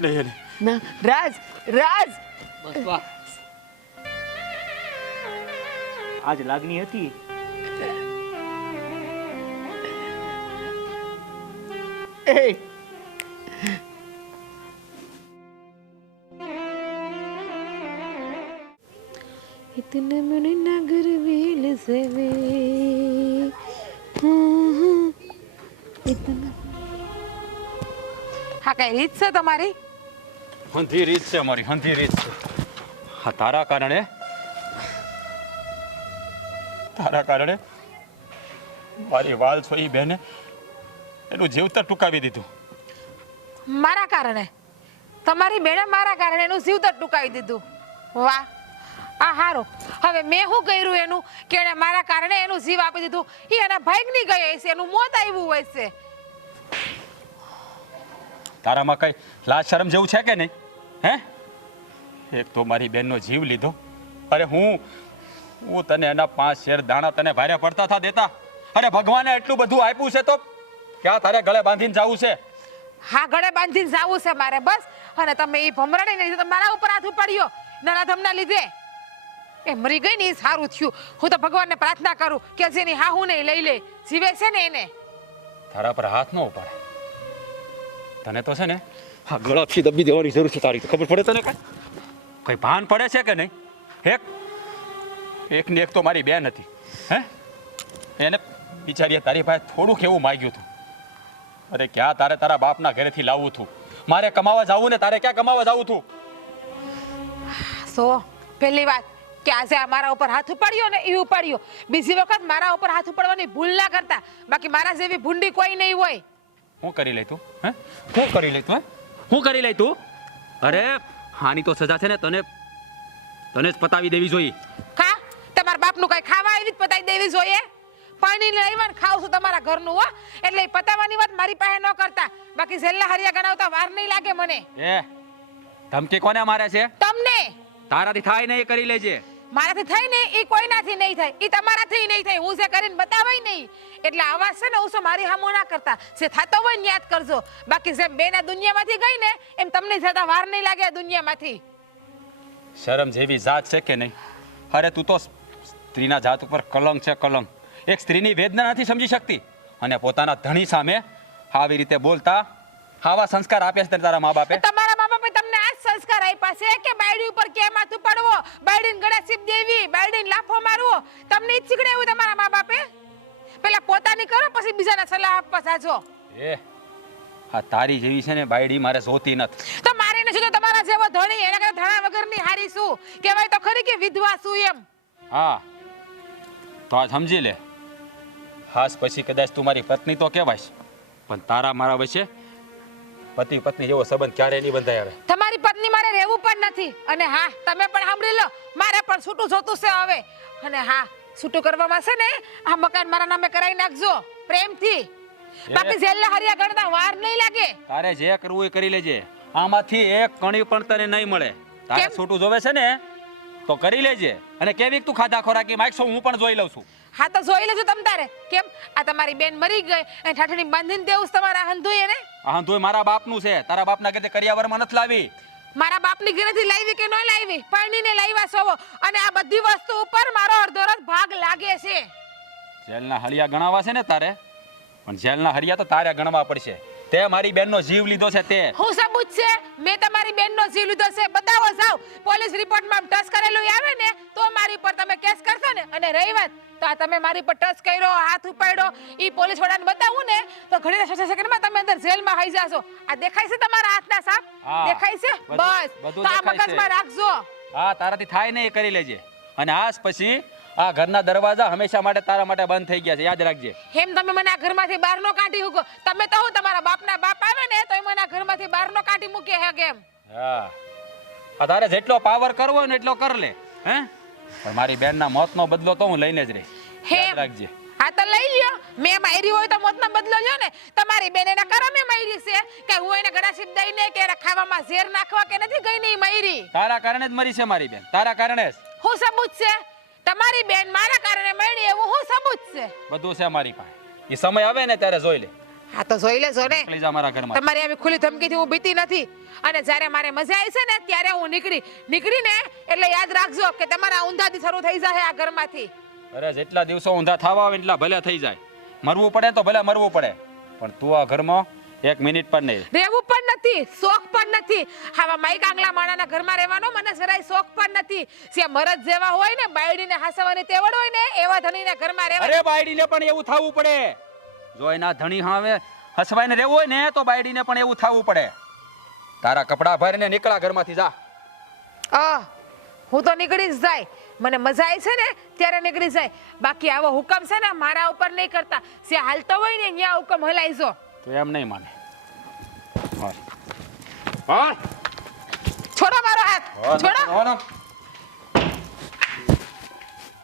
નહીં એને. ના રાજ, બસ વાહ, આજ લાગણી હતી. એ इतने मन नगर वेल सेवे હા કઈ રીત છે તમારી? હંધી રીત છે અમારી, હંધી રીત છે. હા તારા કારણે મારી વાલ છોઈ બેને એનું જીવતર ટૂંકાવી દીધું. મારા કારણે? તમારી બેને મારા કારણે એનું જીવતર ટૂંકાવી દીધું? વાહ, આ હારું. હવે મેં શું કર્યું એનું કે એણે મારા કારણે એનું જીવ આપી દીધું? એ એના ભાગની ગઈ હશે, એનું મોત આવ્યું હોય છે. તારામાં કઈ લાજ શરમ જેવું છે કે નહીં? હે, એક તો મારી બેનનો જીવ લીધો. અરે હું તને એના 5 શેર દાણા તને ભારે પડતા થા દેતા. અરે ભગવાને એટલું બધું આપ્યું છે તો ક્યાં તારે ગળે બાંધીને જવું છે? હા, ગળે બાંધીને જાવું છે મારે, બસ. અને તમે એ ભમરાડી નહીં તો મારા ઉપર હાથ ઉપાડ્યો નરાધમના લીધે. એ મરી ગઈ ને એ સારું થયું. હું તો ભગવાનને પ્રાર્થના કરું કે જેની હા હું નહીં લઈ લે, જીવે છે ને એને. તારા પર હાથ ન ઉપાડે. તને તો છે ને હા ગળાથી દબી દેવાની જરૂર છે તારી. ખબર પડે તને કઈ ભાન પડે છે કે નહીં? એક ને એક તો મારી બેન હતી. હે, એને બિચારીએ તારી પાસે થોડુંક એવું માગ્યું હતું. અરે ક્યાં તારે તારા બાપના ઘરેથી લાવવું હતું? મારે કમાવા જવું ને તારે ક્યાં કમાવા જવું હતું? સો પહેલી વાત કે આજે આ મારા ઉપર હાથ ઉપાડ્યો ને એ ઉપાડ્યો. બીજી વખત મારા ઉપર હાથ ઉપાડવાની ભૂલ ના કરતા. બાકી મારા જેવી ભૂંડી કોઈ નહીં હોય. શું કરી લે તું? હે, શું કરી લે તું? શું કરી લે તું? અરે હાની તો સજા છે ને તને જ પતાવી દેવી જોઈએ. કા તમારા બાપનું કઈ ખાવા એવી જ પતાવી દેવી જોઈએ? પાણી લઈવા ને ખાવ છું તમારા ઘરનું, હો. એટલે એ પતાવવાની વાત મારી પાસે ન કરતા. બાકી જેલના હરિયા ગણાવતા વાર નહીં લાગે મને. એ ધમકી કોને મારે છે? તમને. તારાથી થાય ને એ કરી લેજે. મારાથી થાય ને એ કોઈનાથી નહીં થાય, એ તમારાથી નહીં થાય. હું જે કરીને બતાવાય નહીં. એટલે આવાજ છે ને હું મારી હામો ના કરતા. જે થતો હોય ને યાદ કરજો. બાકી જેમ બેન આ દુનિયામાંથી ગઈ ને એમ તમને જતા વાર નહીં લાગે આ દુનિયામાંથી. શરમ જેવી જાત છે કે નહીં? અરે તું તો સ્ત્રીના જાત ઉપર કલંક છે, કલંક. એક સ્ત્રીની વેદના નથી સમજી શકતી અને પોતાના ધણી સામે આવી રીતે બોલતા આવા સંસ્કાર આપ્યા છે તારા મા બાપે? તમારા મા બાપે તમને આ સંસ્કાર આપ્યા છે કે બાયડી ઉપર કેમ હાથ ઉપાડવો, બાયડીને ગળા સીપ દેવી, બાયડીને લાફો મારવો? તમને ઈ શીખડે એવું તમારા મા બાપે? પેલા પોતાની કરો પછી બીજાને સલાહ આપવા જાજો. એ આ તારી જેવી છે ને બાયડી મારે જોતી નથી. તો મારે નથી જો તમારા જેવો ધણી, એના કરતા ધણા વગરની હારી શું કહેવાય તો ખરી કે વિધવા શું એમ. હા તો આ સમજી લે. હાસ પછી કદાચ તું મારી પત્ની તો કહેવાય, પણ તારા મારા વચ્ચે પતિ પત્ની જેવો સંબંધ ક્યારે નહીં બંધાય આવે. તમારી પત્ની મારે રહેવું પણ નથી. અને હા, તમે પણ સાંભળી લો, મારે પણ છૂટું જોતું છે હવે. અને હા, છૂટું કરવામાં છે ને આ મકાન મારા નામે કરાવી નાખજો પ્રેમથી. બાકી જેલના હરિયા ગણતા વાર નહીં લાગે. તારે જે કરવું એ કરી લેજે. આમાંથી એક કણી પણ તને નહીં મળે. તારે છૂટું જોવે છે ને તો કરી લેજે. અને કેવી તું ખાધા ખોરાકી માગશો હું પણ જોઈ લઉં છું. હા તો જોઈ લેજો તમ તારે. કેમ આ તમારી બેન મરી ગઈ અને ઠાઠડી બાંધીને દેવું તમારા હંધુય એને? આ હંધુય મારા બાપનું છે. તારા બાપના ઘરે કરિયાવરમાં નથી લાવી. મારા બાપની ઘરેથી લાવી કે ન લાવી, પરણીને લાવ્યા છો. અને આ બધી વસ્તુ ઉપર મારો અડધો ભાગ લાગે છે. જેલના હરિયા ગણાવા છે ને તારે, પણ જેલના હરિયા તો તારે ગણવા પડશે. તે મારી બેનનો જીવ લીધો છે તે. હું સબૂત છે મેં તમારી બેનનો જીવ લીધો છે? બતાવો જાવ. પોલીસ રિપોર્ટમાં ટચ કરેલું આવે ને તો મારી પર તમે કેસ કરશો ને. અને રહી વાત તો આ તમે મારી પર ટચ કર્યો, હાથ ઉપાડ્યો, ઈ પોલીસ વાળાને બતાવું ને તો ઘણી 6 સેકન્ડમાં તમે અંદર જેલમાં આવી જાશો. આ દેખાય છે તમારા હાથના સાપ? દેખાય છે? બસ તો આ મગજમાં રાખજો. હા તારાથી થાય ને એ કરી લેજે. અને આજ પછી આ ઘરના દરવાજા હંમેશા માટે તારા માટે બંધ થઈ ગયા છે, યાદ રાખજે. એમ તમે મને આ ઘરમાંથી બહાર નો કાઢી મૂકો? તમે તો હું તમારા બાપના બાપ આવે ને તો મને આ ઘરમાંથી બહાર નો કાઢી મૂકે હે કેમ? હા આ તારે જેટલો પાવર કરવો હોય ને એટલો કર લે. હે પણ મારી બેનના મોતનો બદલો તો હું લઈને જ રહીશ, યાદ રાખજે. હા તો લઈ લ્યો. મેં મારી હોય તો મોતનો બદલો લ્યો ને. તમારી બેન એના કરમે મારી છે કે હું એને ગળા સીપ દઈને કે એને ખાવામાં ઝેર નાખવા કે નથી ગઈ નહીં મારી? તારા કારણે જ મરી છે મારી બેન, તારા કારણે જ. હું સબૂત છે? તમારી બેન મારા કારણે મળી એવું હું સબૂત છે? બધું છે મારી પાસે. એ સમય આવે ને ત્યારે જોઈ લે. હા તો જોઈ લેજો ને. નીકળી જા મારા ઘરમાં. તમારી આવી ખુલ્લી ધમકીથી હું બીતી નથી. અને જ્યારે મારે મજા આવી છે ને ત્યારે હું નીકળીને એટલે યાદ રાખજો કે તમારા ઊંધાથી શરૂ થઈ જાય આ ઘરમાંથી. અરે જેટલા દિવસો ઊંધા થવા આવે એટલા ભલે થઈ જાય. મરવું પડે તો ભલે મરવું પડે, પણ તું આ ઘરમાં એક મિનિટ પણ નહીં. રહેવું પણ નથી, શોખ પણ નથી. આવા માઈક આંગલા માણાના ઘરમાં રહેવાનો મને જરાય શોખ પણ નથી. જે મરદ જેવા હોય ને, બાયડીને હાસવાની તેવડ હોય ને, એવા ધણીના ઘરમાં રહેવાય. અરે બાયડીને પણ એવું થવું પડે. જો એના ધણી હાવે હસવાઈને રહેવું હોય ને તો બાયડીને પણ એવું થવું પડે. તારા કપડા ભરીને નીકળા ઘરમાંથી જા. હું તો નીકળી જ જાય. મને મજા આવી છે ને ત્યારે નીકળી જાય. બાકી આવો હુકમ છે ને મારા ઉપર નહીં કરતા. જે હાલતો હોય ને ત્યાં હુકમ હલાઈ જો. તો એમ નહીં માને. છોડો મારો હાથ, છોડો.